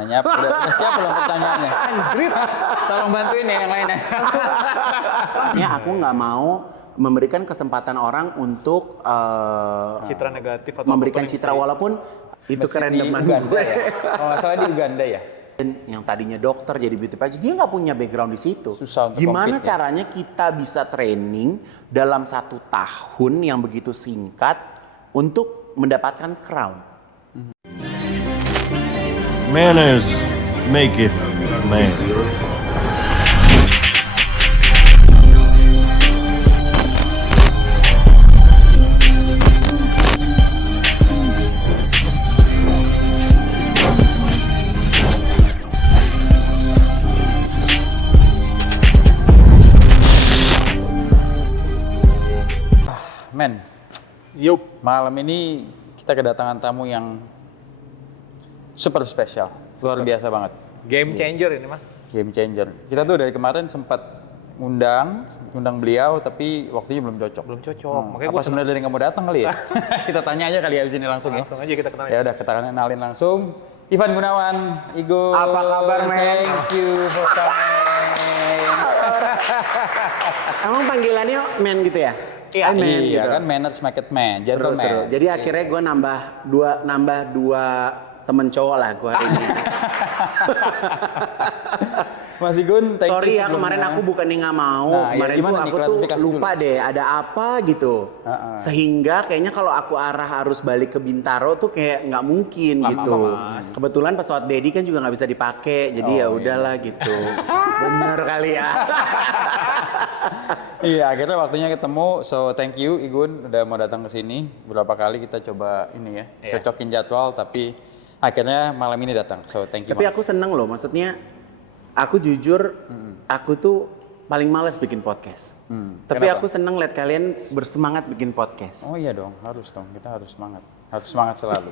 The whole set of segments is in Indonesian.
Nanya udah siap belum pertanyaannya? Anjrit. Tolong bantuin ya yang lainnya. Ya, aku nggak mau memberikan kesempatan orang untuk Citra negatif atau memberikan apapun yang citra bisa walaupun itu Mesti keren di teman Uganda gue. ya. Kalau nggak salah di Uganda ya. Dan yang tadinya dokter jadi beauty pageant, dia nggak punya background di situ. Susah untuk Gimana compete, ya? caranya kita bisa training dalam 1 tahun yang begitu singkat untuk mendapatkan crown? Manners maketh man. Men, Yup. malam ini kita kedatangan tamu yang super spesial. Luar biasa banget. Game changer ini mah. Game changer. Kita tuh dari kemarin sempat undang beliau tapi waktunya belum cocok. Belum cocok. Makanya Apa gue sebenarnya dari nggak mau datang kali ya? Kita tanya aja kali ya abis ini langsung ya. langsung aja kita kenalin. Ya udah kita kenalin langsung. Ivan Gunawan, Igo. Apa kabar, men? Thank you for coming. Emang panggilannya men gitu ya? Iya. Men Iya gitu. kan, manners make it man, gentleman. Seru. Jadi akhirnya gue nambah dua temen cowok lah gue hari ini. Mas Igun, thank Sorry you ya, sebelumnya. kemarin aku bukannya nggak mau. Nah, ya Kemarin gimana tuh nih, aku tuh klarifikasi lupa dulu. deh ada apa gitu. Sehingga kayaknya kalau aku harus balik ke Bintaro tuh kayak nggak mungkin gitu. Mas. Kebetulan pesawat Dedi kan juga nggak bisa dipakai, jadi ya udahlah gitu. Bener kali ya. Iya, akhirnya waktunya ketemu. So, thank you Igun udah mau datang ke sini. Berapa kali kita coba ini ya, Iya. cocokin jadwal tapi akhirnya malam ini datang. So, thank you. Tapi Mak. aku seneng loh, maksudnya aku jujur, aku tuh paling males bikin podcast. Tapi Kenapa? aku seneng lihat kalian bersemangat bikin podcast. Oh iya dong, harus dong. Kita harus semangat. Harus semangat selalu.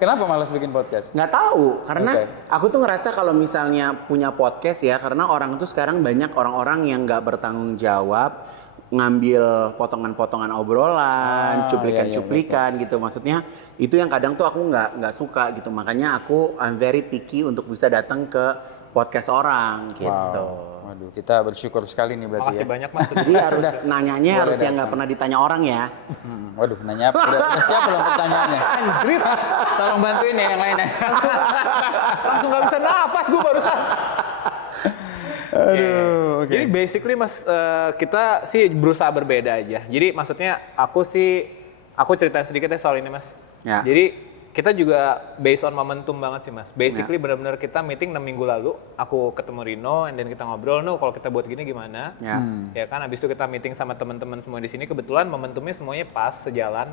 Kenapa malas bikin podcast? Nggak tahu, karena Oke. aku tuh ngerasa kalau misalnya punya podcast ya, karena orang tuh sekarang banyak orang-orang yang nggak bertanggung jawab, ngambil potongan-potongan obrolan, cuplikan-cuplikan gitu. Maksudnya itu yang kadang tuh aku nggak suka gitu. Makanya I'm very picky untuk bisa datang ke podcast orang gitu. Wow. Waduh, kita bersyukur sekali nih berarti Makasih ya. banyak Mas. Jadi harus nanyanya Boleh harus yang nggak datang. pernah ditanya orang ya. Waduh, nanya udah siap belum pertanyaannya? Anjrit. Tolong bantuin ya yang lainnya. Langsung gak bisa nafas gue barusan. Aduh, oke. Jadi basically Mas, kita sih berusaha berbeda aja. Jadi maksudnya aku ceritain sedikit ya soal ini Mas. Ya. Jadi kita juga based on momentum banget sih Mas. Basically benar-benar kita meeting 6 minggu lalu, aku ketemu Rino, and then kita ngobrol, kalau kita buat gini gimana? Ya. Ya kan, habis itu kita meeting sama teman-teman semua di sini. Kebetulan momentumnya semuanya pas, sejalan.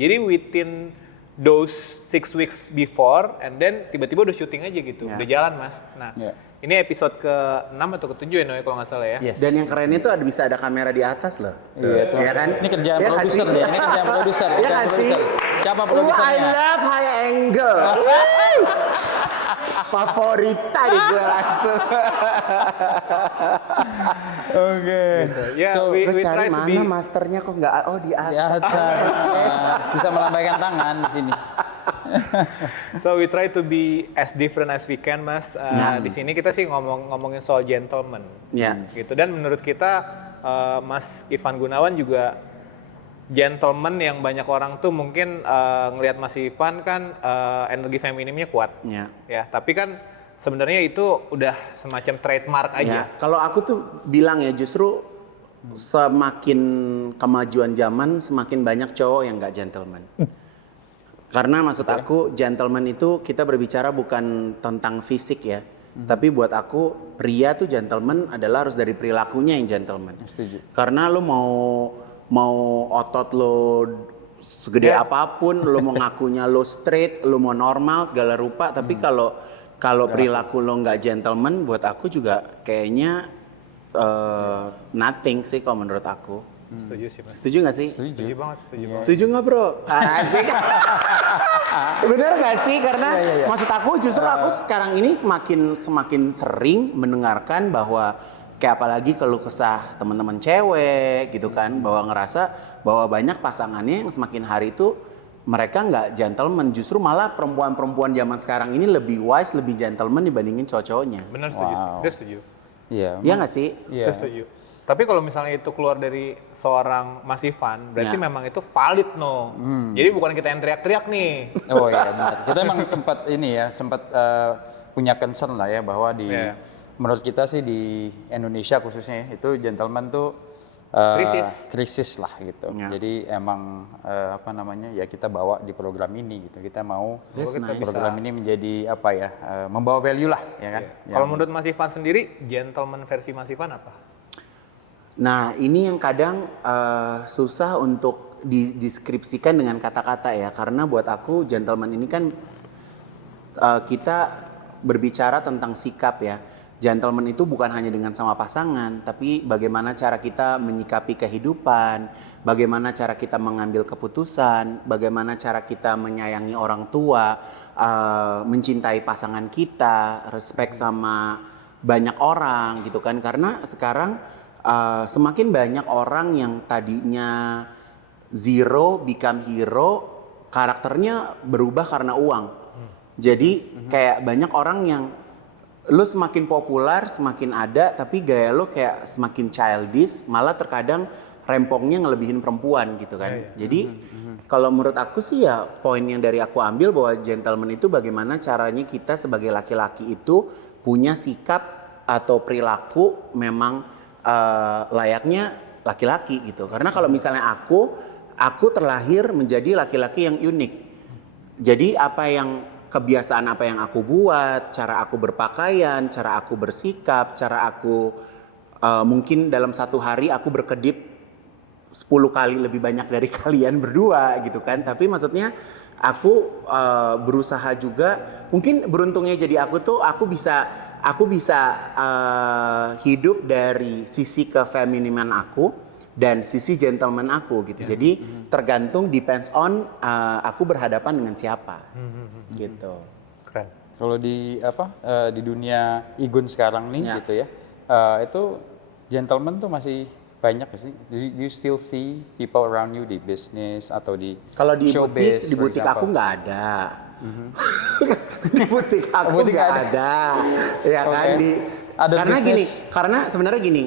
Jadi within those 6 weeks before, and then tiba-tiba udah syuting aja gitu, Ya. udah jalan Mas. Nah, Ya. ini episode ke-6 atau ke-7 ya Noe kalau nggak salah ya. Yes. Dan yang keren itu bisa ada kamera di atas loh. Iya, tuh. Ya kan? Ini kerjaan Ya nggak produser sih? deh. Ini kerjaan produser. Iya kerjaan nggak sih? produser. Siapa I produsernya? love high angle. Favorita di gue langsung. Oke. Ya, So, we lo try cari to mana be masternya kok nggak? Oh di atas. Ya, bisa melambaikan tangan di sini. So we try to be as different as we can, Mas. Di sini kita sih ngomongin soal gentleman, Ya. gitu. Dan menurut kita, Mas Ivan Gunawan juga gentleman yang banyak orang tuh mungkin ngelihat Mas Ivan kan energi feminimnya kuat, Ya. ya. Tapi kan sebenarnya itu udah semacam trademark aja. Ya. Kalau aku tuh bilang ya justru semakin kemajuan zaman semakin banyak cowok yang nggak gentleman. Karena maksud aku gentleman itu kita berbicara bukan tentang fisik ya. Tapi buat aku pria tuh gentleman adalah harus dari perilakunya yang gentleman. Setuju. Karena lu mau otot lo segede apapun, lo mau ngakunya lo straight, lo mau normal segala rupa, tapi kalau perilaku lo nggak gentleman, buat aku juga kayaknya nothing sih kalau menurut aku. Setuju sih, Mas. Setuju nggak sih? Setuju banget, setuju banget. Setuju nggak bro? Asik. Bener nggak sih? Karena maksud aku justru aku sekarang ini semakin sering mendengarkan bahwa kayak apalagi keluh kesah teman-teman cewek gitu kan, bahwa ngerasa bahwa banyak pasangannya yang semakin hari itu mereka nggak gentleman, justru malah perempuan-perempuan zaman sekarang ini lebih wise, lebih gentleman dibandingin cowok-cowoknya. Benar setuju. Wow. Kita setuju. Iya. Iya nggak sih? Iya. Kita setuju. Tapi kalau misalnya itu keluar dari seorang Mas Ivan, berarti Ya. memang itu valid Jadi bukan kita yang teriak-teriak nih. Oh iya benar. Kita emang sempat ini ya, sempat punya concern lah ya bahwa di Iya. menurut kita sih di Indonesia khususnya itu gentleman tuh krisis lah gitu. Ya. Jadi emang apa namanya ya kita bawa di program ini gitu. Kita mau That's kita nice. program ini menjadi apa ya membawa value lah ya kan. Kalau menurut Mas Ivan sendiri, gentleman versi Mas Ivan apa? Nah, ini yang kadang susah untuk dideskripsikan dengan kata-kata ya, karena buat aku gentleman ini kan kita berbicara tentang sikap ya. Gentleman itu bukan hanya dengan sama pasangan, tapi bagaimana cara kita menyikapi kehidupan, bagaimana cara kita mengambil keputusan, bagaimana cara kita menyayangi orang tua, mencintai pasangan kita, respect sama banyak orang gitu kan. Karena sekarang semakin banyak orang yang tadinya zero become hero, karakternya berubah karena uang. Jadi kayak banyak orang yang lu semakin populer, semakin ada, tapi gaya lu kayak semakin childish, malah terkadang rempongnya ngelebihin perempuan gitu kan. Jadi kalau menurut aku sih ya poin yang dari aku ambil bahwa gentleman itu bagaimana caranya kita sebagai laki-laki itu punya sikap atau perilaku memang layaknya laki-laki gitu. Karena kalau misalnya aku terlahir menjadi laki-laki yang unik. Jadi kebiasaan apa yang aku buat, cara aku berpakaian, cara aku bersikap, cara aku mungkin dalam satu hari aku berkedip 10 kali lebih banyak dari kalian berdua gitu kan. Tapi maksudnya aku berusaha juga, mungkin beruntungnya jadi aku bisa hidup dari sisi kefemininan aku dan sisi gentleman aku gitu. Jadi tergantung depends on aku berhadapan dengan siapa. Gitu. Keren. Kalau di di dunia Igun sekarang nih Ya. gitu ya, itu gentleman tuh masih banyak gak sih? Do you still see people around you di bisnis atau di Kalau di showbiz, di for butik aku example? nggak ada. Di butik aku Butik nggak nggak ada. Ya kan Oke. Ada karena gini, bisnis. karena sebenarnya gini,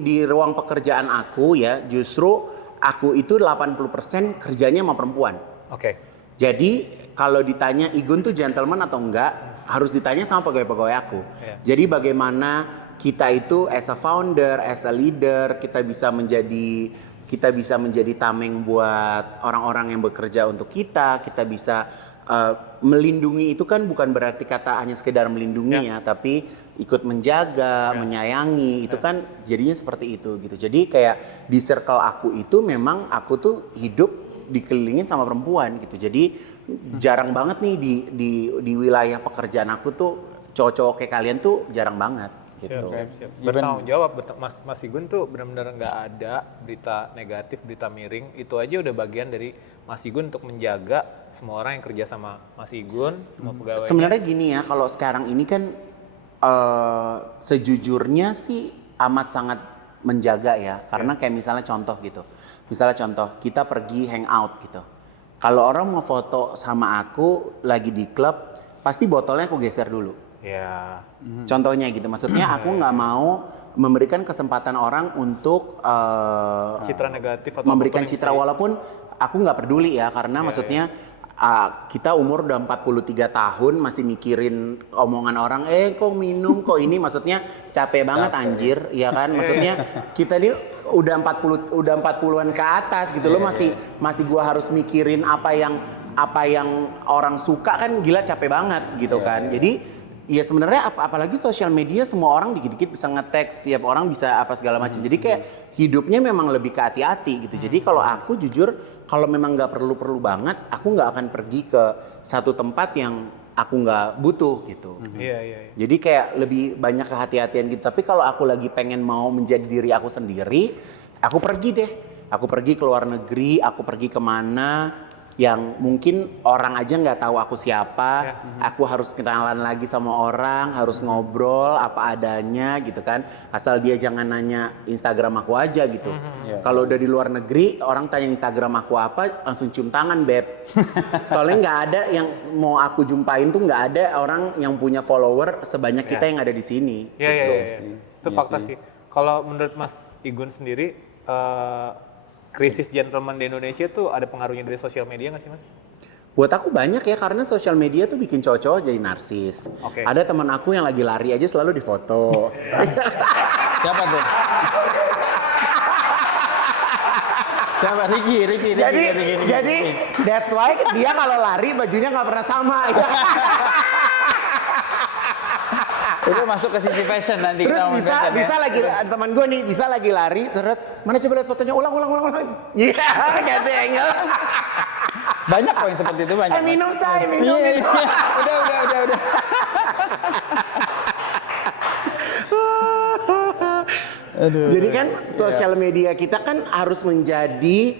di ruang pekerjaan aku ya, justru aku itu 80% kerjanya sama perempuan. Oke. Jadi kalau ditanya Igun tuh gentleman atau enggak, harus ditanya sama pegawai-pegawai aku. Iya. Jadi bagaimana kita itu as a founder, as a leader, kita bisa menjadi tameng buat orang-orang yang bekerja untuk kita bisa melindungi. Itu kan bukan berarti kata hanya sekedar melindungi ya, tapi ikut menjaga, menyayangi, itu kan jadinya seperti itu gitu. Jadi kayak di circle aku itu memang aku tuh hidup dikelilingin sama perempuan gitu. Jadi jarang banget nih di wilayah pekerjaan aku tuh cowok-cowok kayak kalian tuh jarang banget gitu. Siap. Bertanggung jawab, Mas Igun tuh benar-benar nggak ada berita negatif, berita miring. Itu aja udah bagian dari Mas Igun untuk menjaga semua orang yang kerja sama Mas Igun, semua pegawainya. Sebenarnya gini ya, kalau sekarang ini kan sejujurnya sih amat sangat menjaga ya, karena kayak misalnya contoh kita pergi hangout gitu. Kalau orang mau foto sama aku lagi di klub, pasti botolnya aku geser dulu. Ya. Contohnya gitu, maksudnya aku nggak mau memberikan kesempatan orang untuk Citra negatif atau memberikan apapun yang citra, bisa- walaupun aku nggak peduli ya, karena maksudnya kita umur udah 43 tahun masih mikirin omongan orang, kok minum, kok ini, maksudnya capek banget anjir, ya kan, maksudnya kita ini udah 40-an ke atas gitu loh, masih gua harus mikirin apa yang orang suka, kan gila capek banget gitu kan. Jadi ya sebenarnya apalagi sosial media, semua orang dikit-dikit bisa nge-tag, setiap orang bisa apa segala macam. Jadi kayak hidupnya memang lebih ke hati-hati gitu. Jadi kalau aku jujur, kalau memang nggak perlu banget, aku nggak akan pergi ke satu tempat yang aku nggak butuh gitu. Iya. Jadi kayak lebih banyak kehati-hatian gitu. Tapi kalau aku lagi pengen mau menjadi diri aku sendiri, aku pergi deh. Aku pergi ke luar negeri, aku pergi kemana. yang mungkin orang aja nggak tahu aku siapa, aku harus kenalan lagi sama orang, harus ngobrol apa adanya gitu kan, asal dia jangan nanya Instagram aku aja gitu. Kalau udah di luar negeri, orang tanya Instagram aku apa, langsung cium tangan beb. Soalnya nggak ada yang mau aku jumpain tuh, nggak ada orang yang punya follower sebanyak kita yang ada di sini. Iya, gitu. itu fakta sih. Kalau menurut Mas Igun sendiri, krisis gentleman di Indonesia tuh ada pengaruhnya dari sosial media nggak sih Mas? Buat aku banyak ya, karena sosial media tuh bikin cowok-cowok jadi narsis. Oke. Ada teman aku yang lagi lari aja selalu difoto. Siapa tuh? Siapa? Ricky. Jadi that's why dia kalau lari bajunya nggak pernah sama. Itu masuk ke sisi fashion nanti. Terus kita ngomong fashion, bisa ya. lagi teman gue nih bisa lagi lari, terus mana coba lihat fotonya, ulang. Iya, ganti angle. Banyak kok yang seperti itu, banyak. Minum say, minum. Iya. Udah. Aduh. Jadi kan sosial media kita kan harus menjadi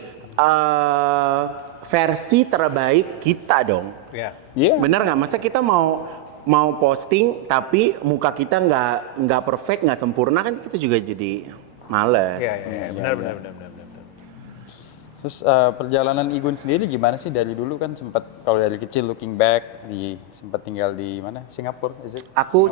versi terbaik kita dong. Iya. Iya. Bener nggak? Masa kita mau posting tapi muka kita nggak perfect, nggak sempurna, kan kita juga jadi males. Iya. Benar. Terus perjalanan Igun sendiri gimana sih dari dulu, kan sempat kalau dari kecil looking back sempat tinggal di mana? Singapura, is it? Aku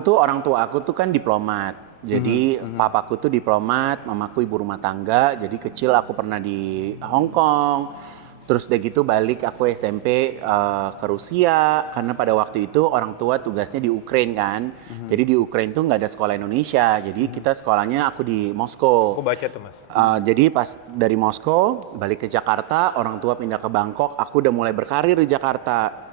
tuh orang tua aku tuh kan diplomat. Jadi papaku tuh diplomat, mamaku ibu rumah tangga. Jadi kecil aku pernah di Hong Kong. Terus udah gitu balik aku SMP ke Rusia, karena pada waktu itu orang tua tugasnya di Ukraina kan. Jadi di Ukraina tuh nggak ada sekolah Indonesia. Jadi kita sekolahnya aku di Moskow. Aku baca tuh Mas. Jadi pas dari Moskow balik ke Jakarta, orang tua pindah ke Bangkok, aku udah mulai berkarir di Jakarta.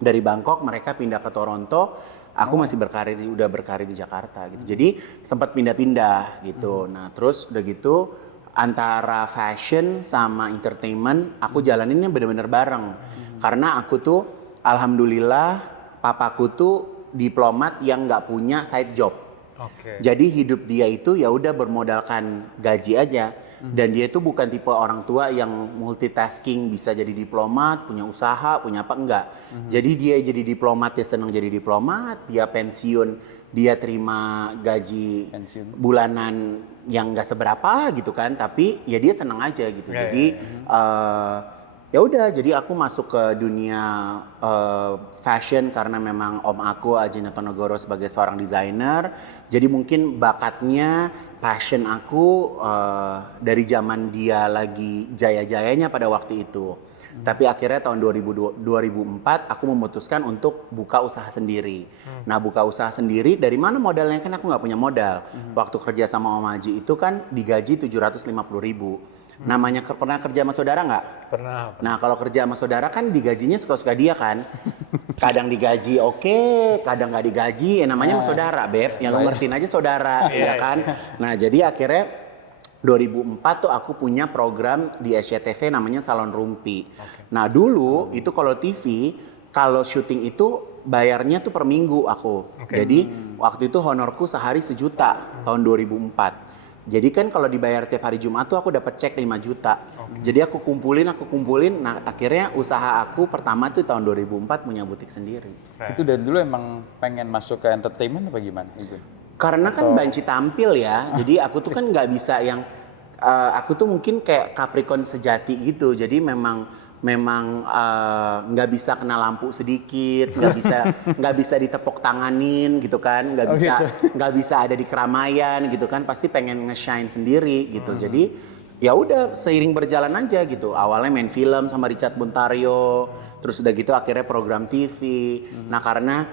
Dari Bangkok mereka pindah ke Toronto, aku masih udah berkarir di Jakarta gitu. Jadi sempat pindah-pindah gitu. Nah, terus udah gitu antara fashion sama entertainment aku jalaninnya benar-benar bareng. Karena aku tuh alhamdulillah papaku tuh diplomat yang nggak punya side job. Oke. Jadi hidup dia itu ya udah bermodalkan gaji aja. Dan dia itu bukan tipe orang tua yang multitasking, bisa jadi diplomat, punya usaha, punya apa, enggak. Jadi dia jadi diplomat, dia senang jadi diplomat, dia pensiun, dia terima gaji bulanan yang enggak seberapa gitu kan, tapi ya dia senang aja gitu. Jadi ya udah, jadi aku masuk ke dunia fashion karena memang om aku Aji Notonegoro sebagai seorang desainer. Jadi mungkin bakatnya, passion aku dari zaman dia lagi jaya-jayanya pada waktu itu. Tapi akhirnya tahun 2004 aku memutuskan untuk buka usaha sendiri. Nah, buka usaha sendiri dari mana modalnya, kan aku nggak punya modal. Waktu kerja sama Om Aji itu kan digaji 750.000. Namanya pernah kerja sama saudara nggak? Pernah. Nah, kalau kerja sama saudara kan digajinya suka-suka dia kan. Kadang digaji oke, kadang nggak digaji. Namanya sama saudara, Beb. Yang lo ngertiin aja saudara, ya kan. Nah, jadi akhirnya 2004 tuh aku punya program di SCTV namanya Salon Rumpi. Nah, dulu itu kalau TV, kalau syuting itu bayarnya tuh per minggu aku. Jadi waktu itu honorku sehari 1 juta tahun 2004. Jadi kan kalau dibayar tiap hari Jumat tuh aku dapat cek 5 juta. Jadi aku kumpulin. Nah, akhirnya usaha aku pertama tuh tahun 2004 punya butik sendiri. Itu dari dulu emang pengen masuk ke entertainment apa gimana? Karena kan banci tampil ya, jadi aku tuh kan nggak bisa yang, aku tuh mungkin kayak Capricorn sejati gitu, jadi memang nggak bisa kena lampu sedikit, nggak bisa ditepuk tanganin gitu kan, nggak bisa ada di keramaian gitu kan, pasti pengen nge-shine sendiri gitu. Jadi ya udah seiring berjalan aja gitu. Awalnya main film sama Richard Buntario, terus udah gitu akhirnya program TV. Nah, karena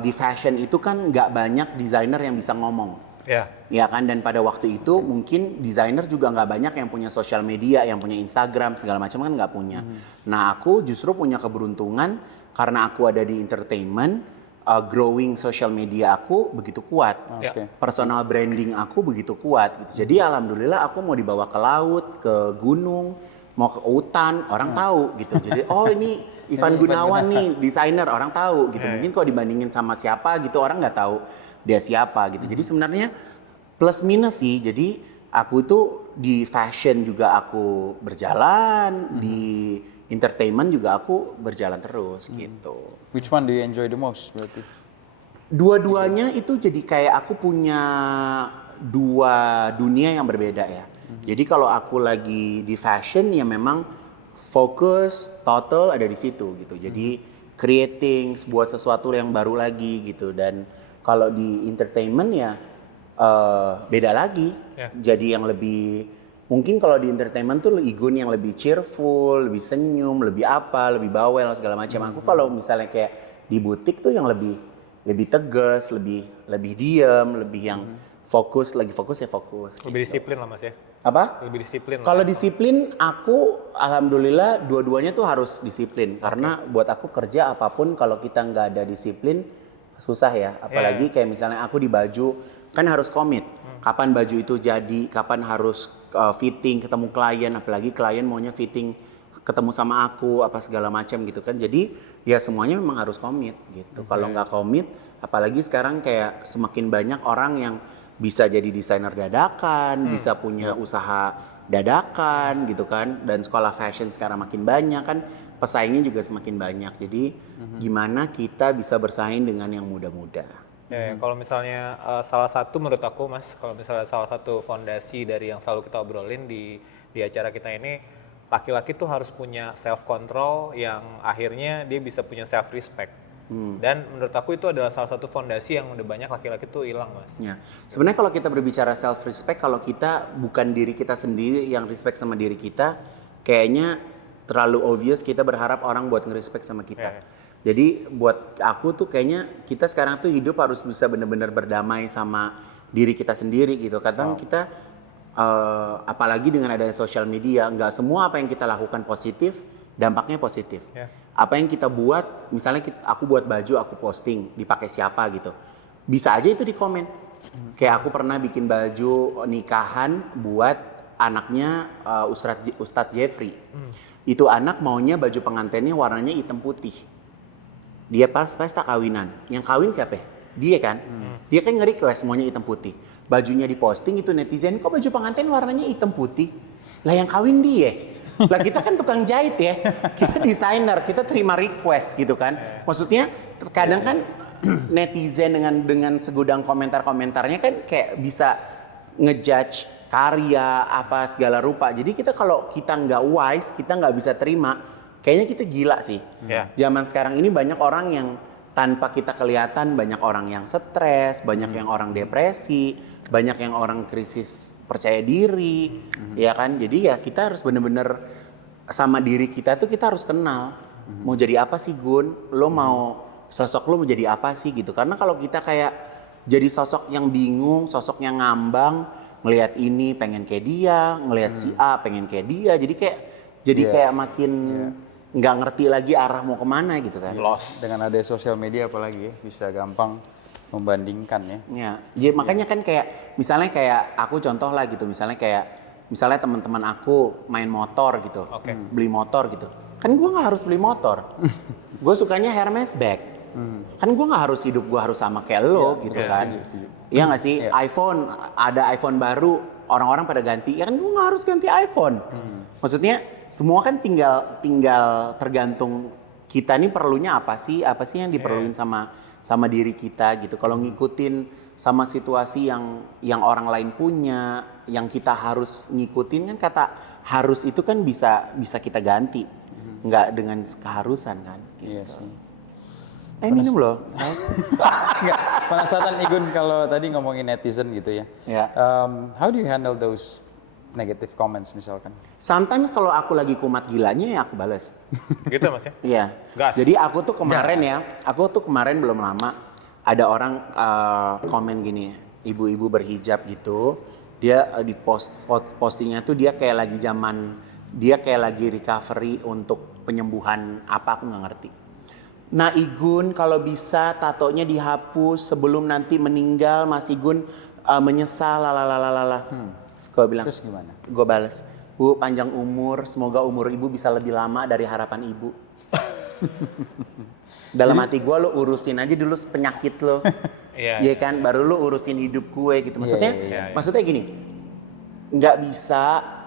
di fashion itu kan nggak banyak desainer yang bisa ngomong. Ya kan, dan pada waktu itu mungkin desainer juga nggak banyak yang punya sosial media, yang punya Instagram segala macam kan nggak punya. Nah, aku justru punya keberuntungan karena aku ada di entertainment, growing social media aku begitu kuat, personal branding aku begitu kuat gitu. Jadi alhamdulillah aku mau dibawa ke laut, ke gunung, mau ke hutan, orang tahu gitu. Jadi oh ini Ivan Gunawan nih, desainer, orang tahu gitu. Mungkin kalau dibandingin sama siapa gitu, orang nggak tahu dia siapa gitu. Jadi sebenarnya plus minus sih. Jadi aku tuh di fashion juga aku berjalan, di entertainment juga aku berjalan terus gitu. Which one do you enjoy the most berarti? Dua-duanya itu jadi kayak aku punya dua dunia yang berbeda ya. Jadi kalau aku lagi di fashion ya memang fokus total ada di situ gitu. Jadi creating buat sesuatu yang baru lagi gitu. Dan kalau di entertainment ya beda lagi. Ya. Jadi yang lebih mungkin kalau di entertainment tuh Igun yang lebih cheerful, lebih senyum, lebih apa, lebih bawel segala macam. Aku kalau misalnya kayak di butik tuh yang lebih tegas, lebih diam, lebih yang fokus ya fokus. Lebih disiplin lah Mas ya. Apa? Lebih disiplin. Kalau disiplin aku alhamdulillah dua-duanya tuh harus disiplin karena buat aku kerja apapun kalau kita nggak ada disiplin susah ya. Apalagi kayak misalnya aku di baju kan harus komit. Kapan baju itu jadi, kapan harus fitting, ketemu klien, apalagi klien maunya fitting ketemu sama aku apa segala macam gitu kan. Jadi ya semuanya memang harus komit gitu. Kalau nggak komit, apalagi sekarang kayak semakin banyak orang yang bisa jadi desainer dadakan, bisa punya usaha dadakan gitu kan. Dan sekolah fashion sekarang makin banyak kan, pesaingnya juga semakin banyak. Jadi gimana kita bisa bersaing dengan yang muda-muda? Ya, kalau misalnya salah satu menurut aku Mas, kalau misalnya salah satu fondasi dari yang selalu kita obrolin di acara kita ini, laki-laki tuh harus punya self control yang akhirnya dia bisa punya self respect. Dan menurut aku itu adalah salah satu fondasi yang udah banyak laki-laki tuh hilang Mas. Ya. Sebenarnya kalau kita berbicara self respect, kalau kita bukan diri kita sendiri yang respect sama diri kita, kayaknya terlalu obvious kita berharap orang buat nge-respect sama kita. Ya. Jadi buat aku tuh kayaknya kita sekarang tuh hidup harus bisa benar-benar berdamai sama diri kita sendiri gitu. Kadang kita apalagi dengan adanya sosial media, nggak semua apa yang kita lakukan positif, dampaknya positif. Ya. Apa yang kita buat, misalnya aku buat baju, aku posting, dipakai siapa gitu. Bisa aja itu di komen. Kayak aku pernah bikin baju nikahan buat anaknya Ustadz Jeffrey. Itu anak maunya baju pengantinnya warnanya hitam putih. Dia pas pesta kawinan. Yang kawin siapa? Dia kan? Dia kan nge-request semuanya hitam putih. Bajunya diposting itu netizen, kok baju pengantin warnanya hitam putih? Lah yang kawin dia. Lah kita kan tukang jahit ya. Kita desainer, kita terima request gitu kan. Maksudnya kadang kan netizen dengan segudang komentar-komentarnya kan kayak bisa ngejudge karya apa segala rupa. Jadi kita kalau kita nggak wise, kita nggak bisa terima, kayaknya kita gila sih. Ya. Zaman sekarang ini banyak orang yang tanpa kita kelihatan, banyak orang yang stres, banyak yang orang depresi, banyak yang orang krisis percaya diri, ya kan? Jadi ya kita harus bener-bener sama diri kita tuh kita harus kenal. Mau jadi apa sih Gun? Lo mau sosok lo mau jadi apa sih gitu? Karena kalau kita kayak jadi sosok yang bingung, sosok yang ngambang, ngelihat ini pengen kayak dia, ngelihat si A pengen kayak dia, jadi kayak makin nggak ngerti lagi arah mau kemana gitu kan. Lost. Dengan ada sosial media apalagi ya, bisa gampang membandingkan ya. Ya, makanya kan kayak misalnya kayak aku contoh lah gitu, misalnya teman-teman aku main motor gitu, beli motor gitu, kan gue nggak harus beli motor, gue sukanya Hermes bag, kan gue nggak harus hidup gue harus sama kayak lo gitu kan, iya nggak sih? iPhone ada iPhone baru, orang-orang pada ganti, ya kan gue nggak harus ganti iPhone, maksudnya semua kan tinggal tergantung kita nih perlunya apa sih yang diperluin sama diri kita gitu. Kalau ngikutin sama situasi yang orang lain punya, yang kita harus ngikutin kan, kata harus itu kan bisa kita ganti, nggak dengan keharusan kan. Gitu. Iya sih. Minum loh. Nggak, penasaran Igun kalau tadi ngomongin netizen gitu ya. Ya. How do you handle those negative comments misalkan? Sometimes kalau aku lagi kumat gilanya ya aku bales. Gitu Mas ya? Iya. Gas. Jadi aku tuh kemarin belum lama ada orang komen gini, ibu-ibu berhijab gitu, dia di postingnya tuh dia kayak lagi recovery untuk penyembuhan apa aku nggak ngerti. Nah Igun kalau bisa tatonya dihapus sebelum nanti meninggal, Mas Igun menyesal lalalala. Terus gue bilang, Terus gimana? Gue balas, Bu panjang umur, semoga umur ibu bisa lebih lama dari harapan ibu. Dalam hati gue, lo urusin aja dulu penyakit lo, Iya. ya kan, baru lo urusin hidup gue gitu. Maksudnya, Iya. maksudnya gini, nggak bisa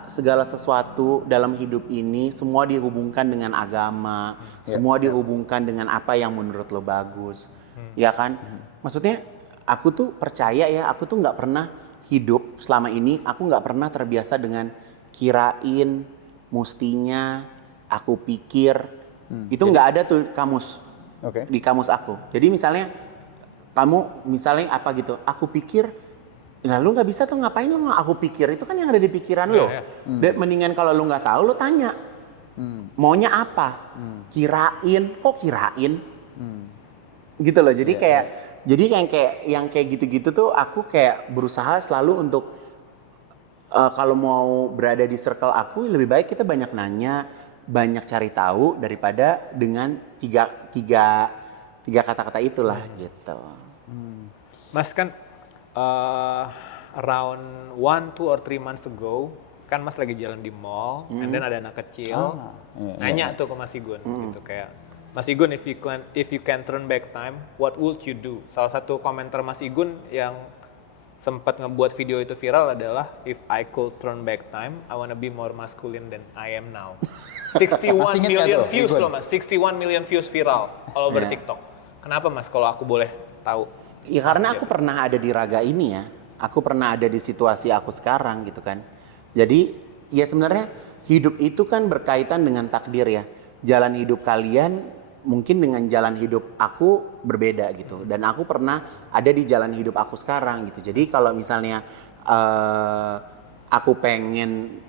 segala sesuatu dalam hidup ini semua dihubungkan dengan agama, semua dihubungkan dengan apa yang menurut lo bagus, ya kan? Maksudnya aku tuh percaya ya, aku tuh nggak pernah hidup selama ini, aku nggak pernah terbiasa dengan kirain, mustinya, aku pikir, itu nggak ada tuh kamus Oke. di kamus aku. Jadi misalnya kamu misalnya apa gitu, aku pikir, nah lu nggak bisa tuh ngapain lu nggak aku pikir, itu kan yang ada di pikiran lo. Iya. Dan mendingan kalau lu nggak tahu lu tanya, maunya apa? Kirain, kok kirain? Gitu loh. Jadi yang kayak gitu-gitu tuh aku kayak berusaha selalu untuk kalau mau berada di circle aku lebih baik kita banyak nanya, banyak cari tahu daripada dengan tiga kata-kata itulah gitu. Mas kan around 1, 2 or 3 months ago kan Mas lagi jalan di mall, and then ada anak kecil nanya tuh ke Mas Igun gitu kayak, Mas Igun, if you can turn back time, what would you do? Salah satu komentar Mas Igun yang sempat ngebuat video itu viral adalah, if I could turn back time, I wanna be more masculine than I am now. 61 Masih ingat nggak million tuh, views Igun? loh Mas, 61 million views viral all over TikTok. Kenapa Mas kalau aku boleh tahu? Ya karena aku pernah ada di raga ini ya. Aku pernah ada di situasi aku sekarang gitu kan. Jadi ya sebenarnya hidup itu kan berkaitan dengan takdir ya. Jalan hidup kalian mungkin dengan jalan hidup aku berbeda gitu. Dan aku pernah ada di jalan hidup aku sekarang gitu. Jadi kalau misalnya aku pengen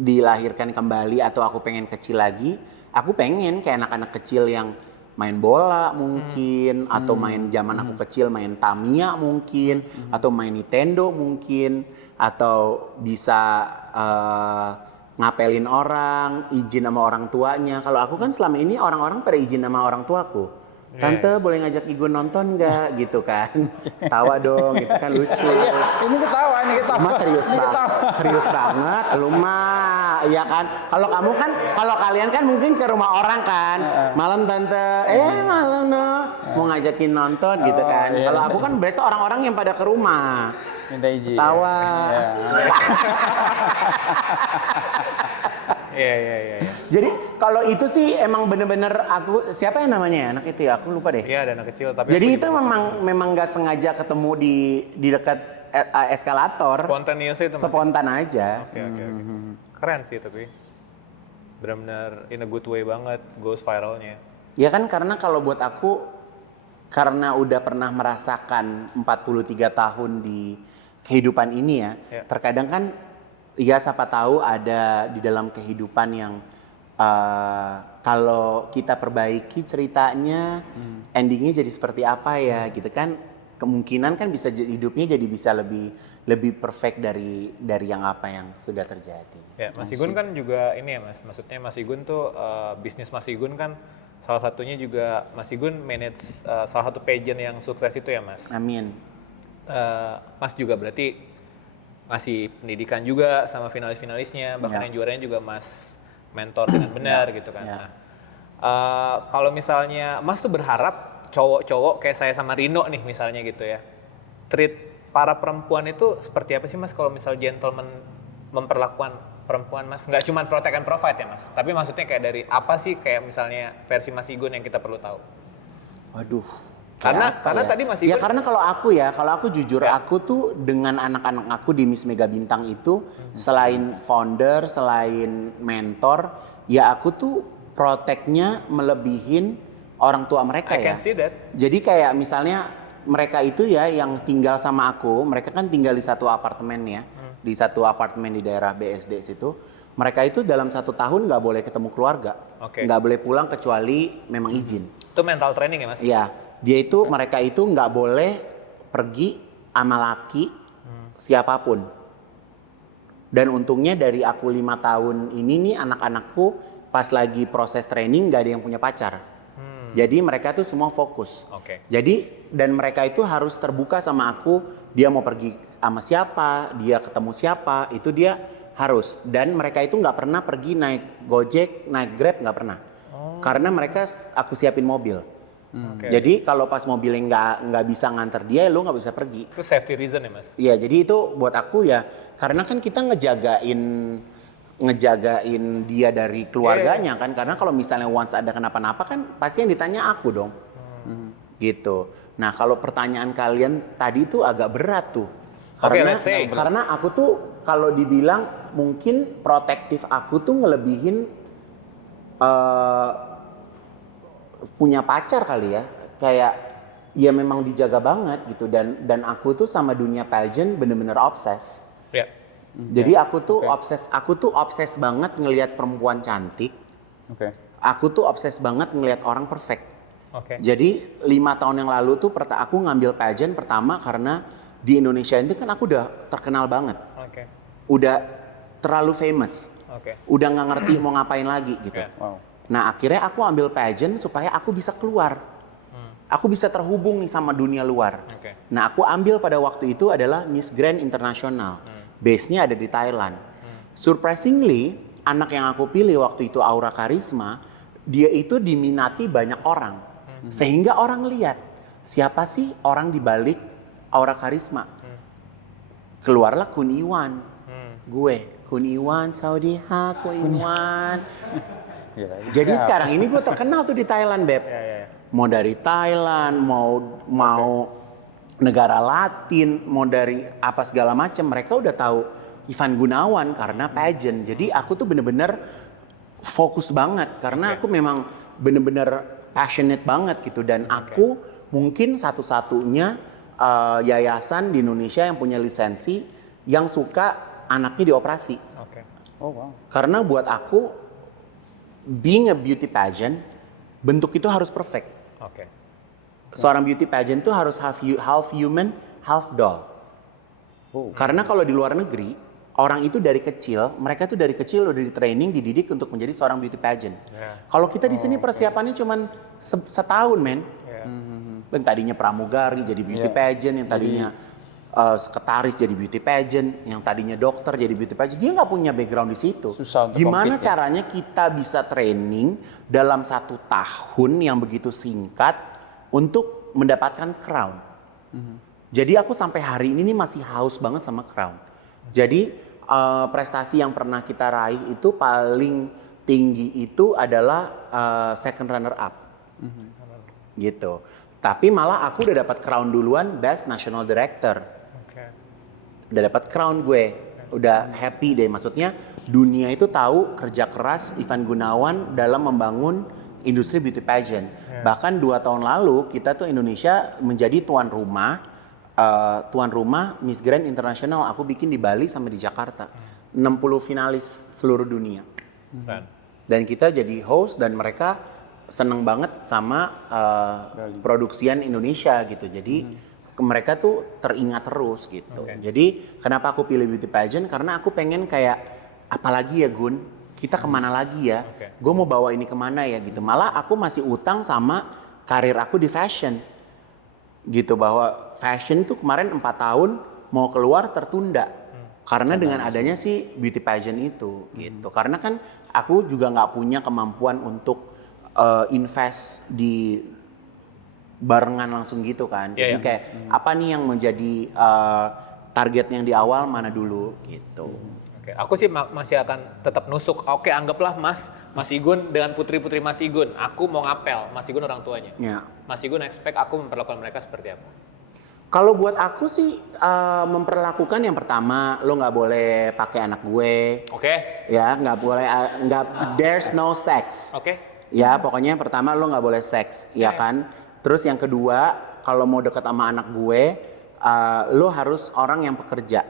dilahirkan kembali atau aku pengen kecil lagi, aku pengen kayak anak-anak kecil yang main bola mungkin, atau main zaman aku kecil main Tamiya mungkin, atau main Nintendo mungkin, atau bisa ngapelin orang, izin sama orang tuanya. Kalau aku kan selama ini orang-orang pada izin sama orang tuaku. Tante boleh ngajak Igun nonton nggak gitu kan? Tawa dong, gitu kan lucu. Ini ketawa. Mas serius banget, lu mah, iya kan? Kalau kamu kan, kalau kalian kan mungkin ke rumah orang kan, malam tante, malam no, mau ngajakin nonton gitu kan? Kalau aku kan biasa orang-orang yang pada ke rumah, Minta izin. tawa. Iya. Jadi kalau itu sih emang bener-bener aku, siapa yang namanya ya, anak itu ya, aku lupa deh. Iya, ada anak kecil tapi Jadi aku itu juga memang nggak sengaja ketemu di dekat eskalator, spontaneous itu Mas. spontan aja. Oke. Keren sih tapi benar-benar in a good way banget goes viralnya. Ya kan karena kalau buat aku, karena udah pernah merasakan 43 tahun di kehidupan ini ya, terkadang kan ya siapa tahu ada di dalam kehidupan yang kalau kita perbaiki ceritanya, endingnya jadi seperti apa ya gitu kan. Kemungkinan kan bisa hidupnya jadi bisa lebih perfect dari yang apa yang sudah terjadi. Ya, Mas Igun kan juga ini ya Mas, maksudnya Mas Igun tuh bisnis Mas Igun kan salah satunya juga Mas Igun manage salah satu pageant yang sukses itu ya Mas. Amin. Mas juga berarti ngasih pendidikan juga sama finalis-finalisnya, bahkan yang juaranya juga Mas mentor dengan benar gitu kan. Nah, kalau misalnya Mas tuh berharap cowok-cowok kayak saya sama Rino nih misalnya gitu ya, treat para perempuan itu seperti apa sih Mas kalau misal gentleman memperlakukan perempuan Mas? Nggak cuma protect and provide ya Mas, tapi maksudnya kayak dari apa sih kayak misalnya versi Mas Igun yang kita perlu tahu? Waduh. Karena ya? tadi Mas Ya Igun karena kalau aku jujur, aku tuh dengan anak-anak aku di Miss Mega Bintang itu, selain founder, selain mentor, ya aku tuh protect-nya melebihin orang tua mereka I ya. can see that. Jadi kayak misalnya mereka itu ya yang tinggal sama aku, mereka kan tinggal di satu apartemen ya, di satu apartemen di daerah BSD situ. Mereka itu dalam 1 tahun nggak boleh ketemu keluarga, nggak boleh pulang kecuali memang izin. Itu mental training ya Mas? Iya, dia itu mereka itu nggak boleh pergi sama laki siapapun. Dan untungnya dari aku 5 tahun ini nih anak-anakku pas lagi proses training nggak ada yang punya pacar. Jadi mereka tuh semua fokus. Jadi dan mereka itu harus terbuka sama aku. Dia mau pergi sama siapa, dia ketemu siapa, itu dia harus. Dan mereka itu nggak pernah pergi naik Gojek, naik Grab nggak pernah. Karena mereka aku siapin mobil. Oke. Jadi kalau pas mobilnya nggak bisa nganter dia, lu nggak bisa pergi. Itu safety reason ya mas? Iya, jadi itu buat aku ya, karena kan kita ngejagain dia dari keluarganya kan, karena kalau misalnya once ada kenapa-napa kan pasti yang ditanya aku dong. Gitu. Nah, kalau pertanyaan kalian tadi tuh agak berat tuh. Karena let's say. karena aku tuh kalau dibilang mungkin protektif aku tuh ngelebihin punya pacar kali ya. Kayak ya memang dijaga banget gitu, dan aku tuh sama dunia pageant bener-bener obses. Ya. Jadi aku tuh obses banget ngelihat perempuan cantik. Oke. Aku tuh obses banget ngelihat orang perfect. Oke. Jadi 5 tahun yang lalu tuh aku ngambil pageant pertama karena di Indonesia itu kan aku udah terkenal banget. Oke. Udah terlalu famous. Oke. Udah nggak ngerti mau ngapain lagi gitu. Ya. Wow. Nah akhirnya aku ambil pageant supaya aku bisa keluar. Aku bisa terhubung nih sama dunia luar. Oke. Nah aku ambil pada waktu itu adalah Miss Grand International. Base-nya ada di Thailand. Surprisingly, anak yang aku pilih waktu itu Aura Karisma, dia itu diminati banyak orang. Sehingga orang lihat, siapa sih orang di balik Aura Karisma? Keluarlah Kun Iwan. Gue, Kun Iwan, Saudiha, Kun Iwan. Ya, Jadi sekarang ini gue terkenal tuh di Thailand, Beb. Ya. Mau dari Thailand, mau negara Latin, mau dari apa segala macam, mereka udah tahu Ivan Gunawan karena pageant. Jadi aku tuh bener-bener fokus banget karena aku memang bener-bener passionate banget gitu, dan aku mungkin satu-satunya yayasan di Indonesia yang punya lisensi yang suka anaknya dioperasi. Oke. Oh wow. Karena buat aku being a beauty pageant, bentuk itu harus perfect. Oke. Seorang beauty pageant tuh harus half human, half doll. Karena kalau di luar negeri, orang itu dari kecil, mereka tuh dari kecil udah di training, dididik untuk menjadi seorang beauty pageant. Kalau kita di sini persiapannya cuman setahun, men. Yang tadinya pramugari jadi beauty pageant, yang tadinya sekretaris jadi beauty pageant, yang tadinya dokter jadi beauty pageant, dia nggak punya background di situ. Susah untuk Gimana compete, ya? caranya kita bisa training dalam 1 tahun yang begitu singkat untuk mendapatkan crown? Jadi aku sampai hari ini nih masih haus banget sama crown. Jadi prestasi yang pernah kita raih itu paling tinggi itu adalah second runner up, gitu. Tapi malah aku udah dapat crown duluan, best national director. Oke. Udah dapat crown gue, udah happy deh. Maksudnya dunia itu tahu kerja keras Ivan Gunawan dalam membangun industri beauty pageant. Bahkan 2 tahun lalu kita tuh Indonesia menjadi tuan rumah Miss Grand International. Aku bikin di Bali sama di Jakarta. 60 finalis seluruh dunia. Dan kita jadi host, dan mereka seneng banget sama produksian Indonesia gitu. Jadi mereka tuh teringat terus gitu. Jadi kenapa aku pilih beauty pageant? Karena aku pengen kayak, apalagi ya Gun, kita kemana lagi ya? Gue mau bawa ini kemana ya gitu. Malah aku masih utang sama karir aku di fashion gitu, bahwa fashion tuh kemarin 4 tahun mau keluar tertunda karena dengan adanya si beauty pageant itu gitu. Karena kan aku juga nggak punya kemampuan untuk invest di barengan langsung gitu kan. Jadi kayak apa nih yang menjadi target yang di awal mana dulu gitu. Oke, aku sih masih akan tetap nusuk. Oke, anggaplah Mas Igun dengan putri-putri Mas Igun. Aku mau ngapel, Mas Igun orang tuanya. Ya. Mas Igun expect aku memperlakukan mereka seperti apa? Kalau buat aku sih memperlakukan yang pertama, lo nggak boleh pakai anak gue. Oke. Ya, nggak boleh, there's no sex. Oke. Ya, pokoknya yang pertama lo nggak boleh seks, ya kan. Terus yang kedua, kalau mau deket sama anak gue, lo harus orang yang pekerja.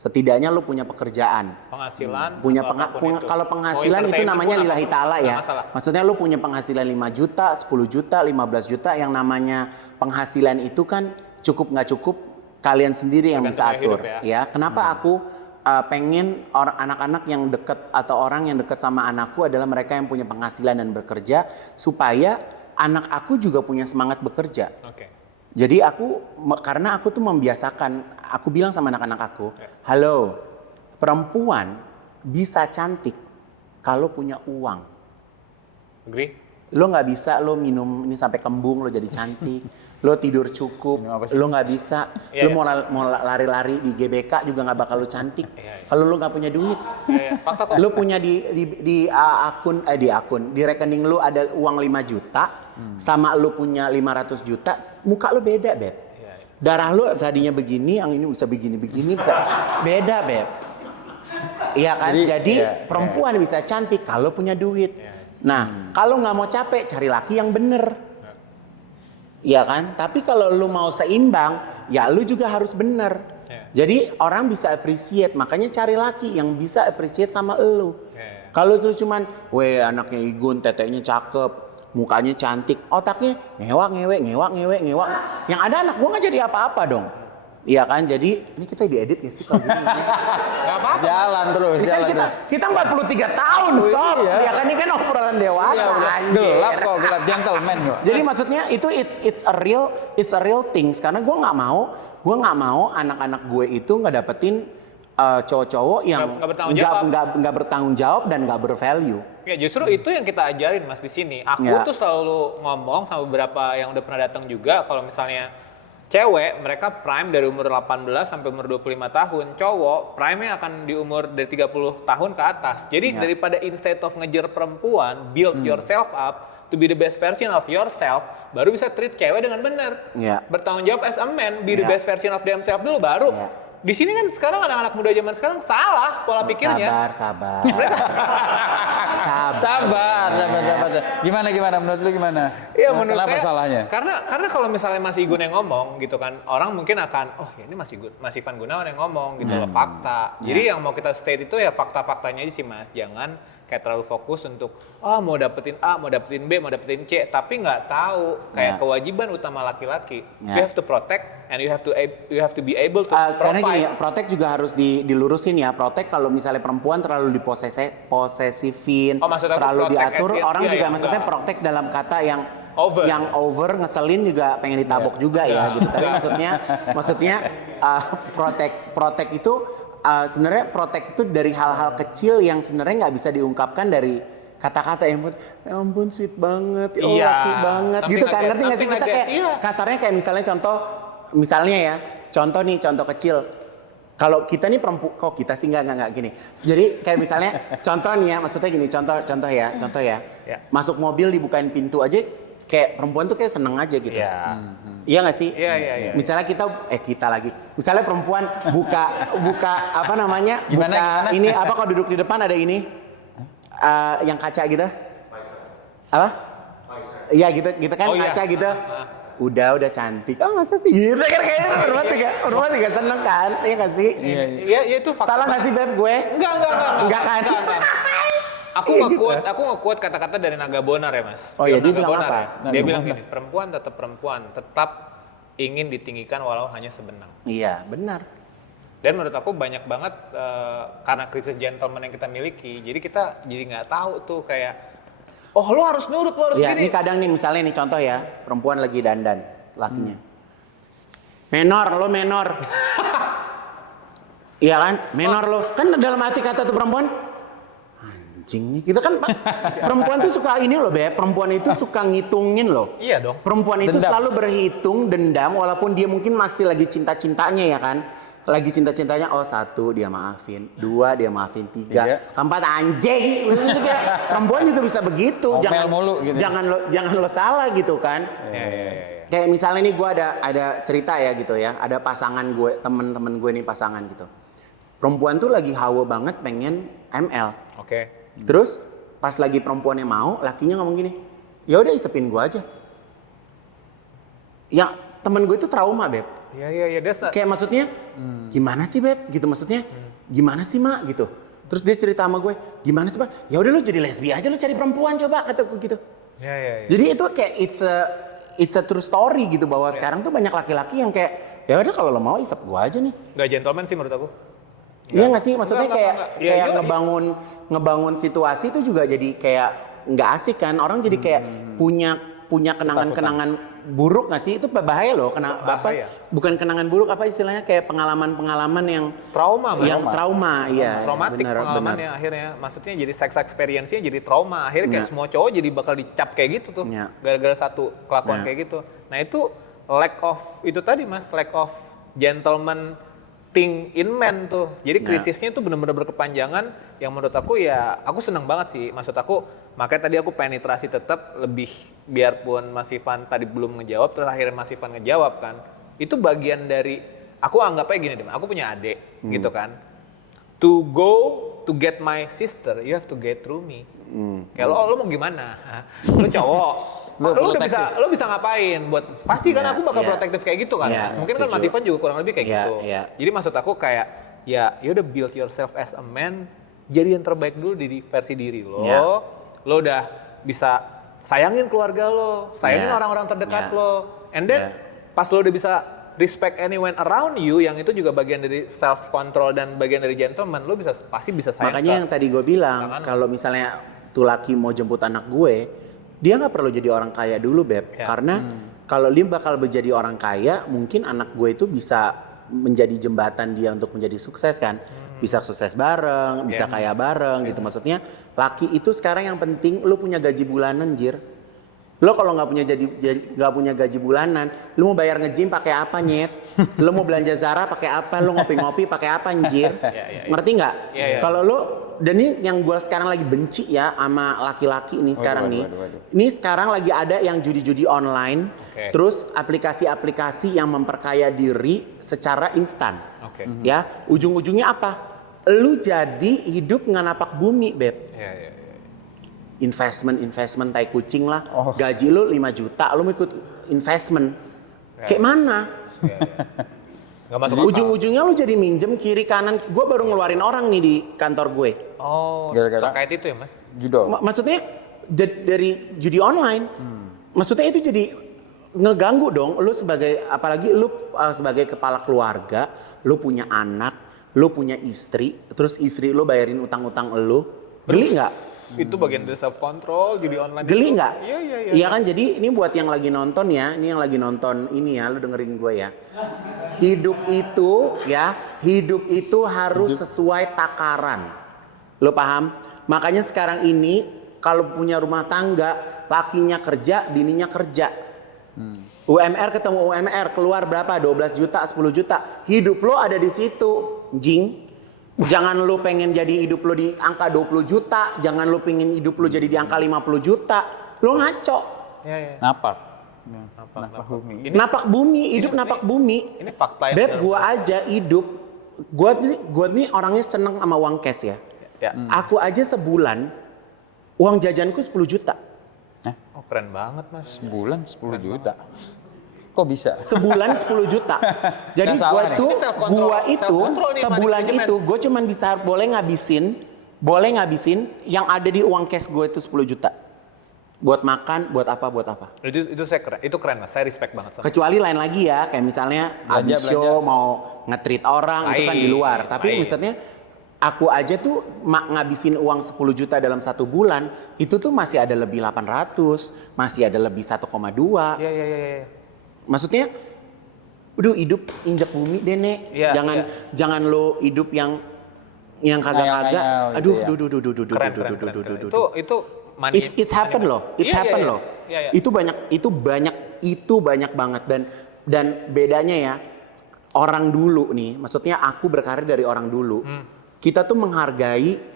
Setidaknya lo punya pekerjaan. Penghasilan. Kalau penghasilan itu namanya lillahi ta'ala ya. Maksudnya lo punya penghasilan 5 juta, 10 juta, 15 juta. Yang namanya penghasilan itu kan cukup nggak cukup, kalian sendiri yang bisa atur. Ya. Kenapa aku pengen anak-anak yang deket atau orang yang deket sama anakku adalah mereka yang punya penghasilan dan bekerja, supaya anak aku juga punya semangat bekerja. Jadi karena aku tuh membiasakan, aku bilang sama anak-anak aku, halo, perempuan bisa cantik kalau punya uang. Agree? Lo nggak bisa lo minum ini sampai kembung, lo jadi cantik. Lo tidur cukup, Minum apa sih? lo nggak bisa. Iya, Lo mau lari-lari di GBK juga nggak bakal lo cantik. Iya. Kalau lo nggak punya duit. Fakta kok. Lo punya di akun di rekening lo ada uang 5 juta, sama lo punya 500 juta, muka lo beda, Beb. Darah lo tadinya begini, yang ini bisa begini-begini, bisa beda, Beb. Iya kan? Jadi iya, perempuan bisa cantik kalau punya duit. Nah, kalau nggak mau capek, cari laki yang bener. Iya kan? Tapi kalau lu mau seimbang, ya lu juga harus bener. Jadi orang bisa appreciate, makanya cari laki yang bisa appreciate sama lu. Kalau itu cuman, weh anaknya Igun, teteknya cakep, mukanya cantik, otaknya ngewak. Yang ada anak gua nggak jadi apa-apa dong. Iya kan? Jadi ini kita diedit nggak sih kalau gini? Nggak apa-apa. Jalan terus, Ini kan jalan kita, terus. kita 43 tahun, sob. Iya kan? Ini kan obrolan dewasa, anjir. Gelap kok, gelap gentleman kok. Jadi maksudnya itu it's a real things, karena gue nggak mau anak-anak gue itu nggak dapetin cowok-cowok yang Nggak bertanggung jawab. nggak bertanggung jawab dan nggak bervalue. Ya justru itu yang kita ajarin Mas di sini. Aku Ya. tuh selalu ngomong sama beberapa yang udah pernah datang juga, kalau misalnya cewek mereka prime dari umur 18 sampai umur 25 tahun, cowok prime-nya akan di umur dari 30 tahun ke atas. Jadi Ya. daripada instead of ngejar perempuan, build yourself up to be the best version of yourself, baru bisa treat cewek dengan benar. Ya. Bertanggung jawab as a man, be the Ya. best version of themselves dulu baru. Ya. Di sini kan sekarang anak-anak muda zaman sekarang salah pola pikirnya. Sabar. Sabar. Gimana menurut lu gimana? Iya, menurut Kenapa saya salahnya? karena kalau misalnya Mas Igun yang ngomong gitu kan, orang mungkin akan ya ini Mas Ivan Gunawan yang ngomong gitu loh, fakta. Jadi yang mau kita state itu ya fakta-faktanya aja sih Mas. Jangan kayak terlalu fokus untuk mau dapetin A, mau dapetin B, mau dapetin C, tapi nggak tahu kayak kewajiban utama laki-laki. You have to protect and you have to be able to Karena gini, provide. protect juga harus dilurusin ya. Protect kalau misalnya perempuan terlalu posesifin, Oh, maksud aku terlalu protect diatur, as in- orang iya, juga iya, maksudnya enggak. protect dalam kata yang Over. ngeselin juga pengen ditabok juga ya gitu. Tapi maksudnya protect itu sebenarnya protect itu dari hal-hal kecil yang sebenarnya nggak bisa diungkapkan dari kata-kata yang ya ampun sweet banget, ya Iya, laki banget something gitu like kan, that, ngerti nggak sih something kita like kayak that, iya. kasarnya kayak misalnya ya contoh kecil. Kalau kita nih perempuan, kok kita sih nggak gini. Jadi kayak misalnya contoh nih ya, maksudnya gini, contoh ya. Ya. Masuk mobil dibukain pintu aja, kayak perempuan tuh kayak seneng aja gitu. Iya. Iya nggak sih? Iya. Misalnya kita lagi. Misalnya perempuan buka apa namanya? Gimana? Ini apa kalau duduk di depan ada ini? Yang kaca gitu. Apa? Iya gitu kan, Oh, iya. kaca gitu. Udah cantik. Oh masa sih? Gitu kan kayaknya rumah juga seneng kan? Iya nggak sih? Iya, itu fakta. Salah nggak sih Beb gue? Enggak kan? Enggak. Aku Iya, nge-quote aku kata-kata dari Naga Bonar ya, Mas. Oh iya, dia Naga bilang Bonar apa? ya. Dia bilang gini, perempuan tetap ingin ditinggikan walau hanya sebenang. Iya, benar. Dan menurut aku banyak banget karena krisis gentleman yang kita miliki, jadi kita jadi nggak tahu tuh kayak, oh lo harus nurut, lo harus Ya, gini. ini kadang nih misalnya nih contoh ya, perempuan lagi dandan lakinya. Menor. Iya kan? Menor lo. Kan dalam hati kata tuh perempuan, anjing nih. Gitu kan perempuan tuh suka ini loh, Beb. Perempuan itu suka ngitungin loh. Iya dong. Perempuan itu Dendam. selalu berhitung dendam walaupun dia mungkin masih lagi cinta-cintanya ya kan. Lagi cinta-cintanya, oh 1 dia maafin, 2 dia maafin, 3, 4 anjing. Itu juga, perempuan juga bisa begitu. Ngomel mulu gitu. Jangan lo salah gitu kan. Iya. Kayak misalnya nih gue ada cerita ya gitu ya, ada pasangan gue, temen-temen gue nih pasangan gitu. Perempuan tuh lagi hawa banget pengen ML. Oke. Terus pas lagi perempuannya mau, lakinya ngomong gini, ya udah isepin gue aja. Ya temen gue itu trauma, Beb. Iya, desa. Kayak maksudnya, gimana sih Beb? Gitu maksudnya, gimana sih Mak? Gitu. Terus dia cerita sama gue, gimana sih Pak? Ya udah lu jadi lesbi aja, lu cari perempuan coba, kataku gitu. Iya. Jadi itu kayak it's a true story gitu, bahwa sekarang tuh banyak laki-laki yang kayak, ya udah kalau lo mau isep gue aja nih. Nggak gentleman sih menurut aku. Iya nggak sih? Maksudnya Enggak. kayak Iya, kayak iya. ngebangun situasi itu juga jadi kayak nggak asik kan? Orang jadi kayak punya kenangan-kenangan buruk nggak sih? Itu bahaya loh. Bahaya. Bukan kenangan buruk, apa istilahnya kayak pengalaman-pengalaman yang Trauma, Mas. trauma, iya. Traumatik benar, pengalamannya akhirnya. Maksudnya jadi sex experience-nya jadi trauma. Akhirnya kayak semua cowok jadi bakal dicap kayak gitu tuh. Iya. Gara-gara satu kelakuan kayak gitu. Nah itu lack of, itu tadi Mas, lack of gentleman thing in man tuh. Jadi krisisnya tuh bener-bener berkepanjangan yang menurut aku ya, aku seneng banget sih. Maksud aku, makanya tadi aku penetrasi tetap lebih, biarpun Mas Ivan tadi belum ngejawab, terus akhirnya Mas Ivan ngejawab kan. Itu bagian dari, aku anggapnya gini deh, aku punya adik gitu kan. To go to get my sister, you have to get through me. Kayak lo mau gimana? Lo cowok, lo bisa ngapain buat, pasti kan aku bakal protektif kayak gitu kan. Mungkin kan Mas Ivan juga kurang lebih kayak gitu. Jadi maksud aku kayak, ya udah build yourself as a man, jadi yang terbaik dulu di versi diri lo. Lo udah bisa sayangin keluarga lo, sayangin orang-orang terdekat lo, and then pas lo udah bisa respect anyone around you, yang itu juga bagian dari self control dan bagian dari gentleman, lo pasti bisa sayang. Makanya yang tadi gue bilang, kalau misalnya tuh laki mau jemput anak gue, dia nggak perlu jadi orang kaya dulu, Beb. Karena kalau dia bakal menjadi orang kaya, mungkin anak gue itu bisa menjadi jembatan dia untuk menjadi sukses kan. Bisa sukses bareng, bisa kaya bareng gitu. Maksudnya laki itu sekarang yang penting lu punya gaji bulanan, Jir. Lo kalau nggak punya gaji bulanan, lu mau bayar nge-gym pakai apa, Nyet? Lu mau belanja Zara pakai apa? Lu ngopi-ngopi pakai apa, Anjir? Ngerti nggak? Kalau lu, dan ini yang gue sekarang lagi benci ya sama laki-laki ini sekarang nih. Ini sekarang lagi ada yang judi-judi online, terus aplikasi-aplikasi yang memperkaya diri secara instan. Ya, ujung-ujungnya apa? Lu jadi hidup nganapak bumi, Beb. Investment tai kucing lah. Gaji lu 5 juta, lu mau ikut investment. Kayak mana? Nggak masuk akal. Ujung-ujungnya lu jadi minjem kiri kanan. Gue baru ngeluarin orang nih di kantor gue. Oh, gara-gara terkait itu ya, Mas? judo. Maksudnya dari judi online. Maksudnya itu jadi ngeganggu dong. Lu sebagai, apalagi lu sebagai kepala keluarga, lu punya anak, lu punya istri, terus istri lu bayarin utang-utang lu. Geli nggak? Itu bagian dari self control, judi online. Geli nggak? Iya. Iya kan, jadi ini buat yang lagi nonton ya, ini yang lagi nonton ini ya, lu dengerin gue ya. Hidup itu harus sesuai takaran. Lu paham? Makanya sekarang ini kalau punya rumah tangga, lakinya kerja, bininya kerja. UMR ketemu UMR, keluar berapa? 12 juta, 10 juta. Hidup lo ada di situ, jing. Jangan lu pengen jadi hidup lu di angka 20 juta, jangan lu pengen hidup lu jadi di angka 50 juta. Lu ngaco. Napak bumi. Napak bumi, hidup napak bumi. Ini fakta yang Beb, gua aja hidup, gua nih orangnya seneng sama uang cash ya. Aku aja sebulan uang jajanku 10 juta. Oh, keren banget, Mas. Sebulan 10 juta. Kok bisa? Sebulan 10 juta. Jadi Nggak salah gua itu sebulan itu gue cuman bisa boleh ngabisin yang ada di uang cash gue itu 10 juta. Buat makan, buat apa? Itu itu keren, Mas. Saya respect banget sama. Kecuali lain lagi ya, kayak misalnya abis show mau nge-treat orang itu kan di luar. Tapi misalnya aku aja tuh ngabisin uang 10 juta dalam 1 bulan, itu tuh masih ada lebih 800, masih ada lebih 1,2. Iya. Maksudnya, hidup injak bumi deh, Nek. Jangan lo hidup yang kagak-kagak. Keren. Itu money. It's happen loh. Itu banyak banget dan bedanya ya, orang dulu nih, maksudnya aku berkarir dari orang dulu. Kita tuh menghargai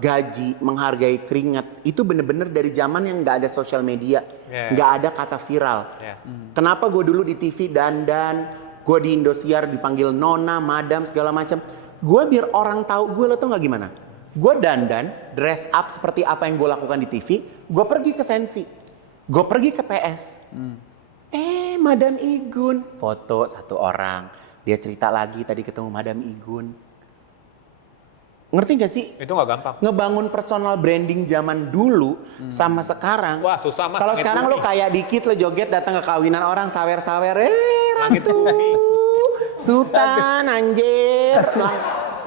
gaji, menghargai keringat, itu bener-bener dari zaman yang nggak ada sosial media, nggak ada kata viral. Kenapa gue dulu di TV dandan, gue di Indosiar dipanggil nona, madam, segala macam. Gue biar orang tahu gue, lo tau nggak gimana? Gue dandan, dress up seperti apa yang gue lakukan di TV, gue pergi ke Sensi, gue pergi ke PS. Madam Igun, foto 1 orang, dia cerita lagi tadi ketemu Madam Igun. Ngerti gak sih? Itu nggak gampang. Ngebangun personal branding zaman dulu sama sekarang. Wah, susah, Mas. Kalau sekarang lo kayak dikit, lo joget datang ke kawinan orang, sawer-sawer, Langit bumi. Sultan anjir.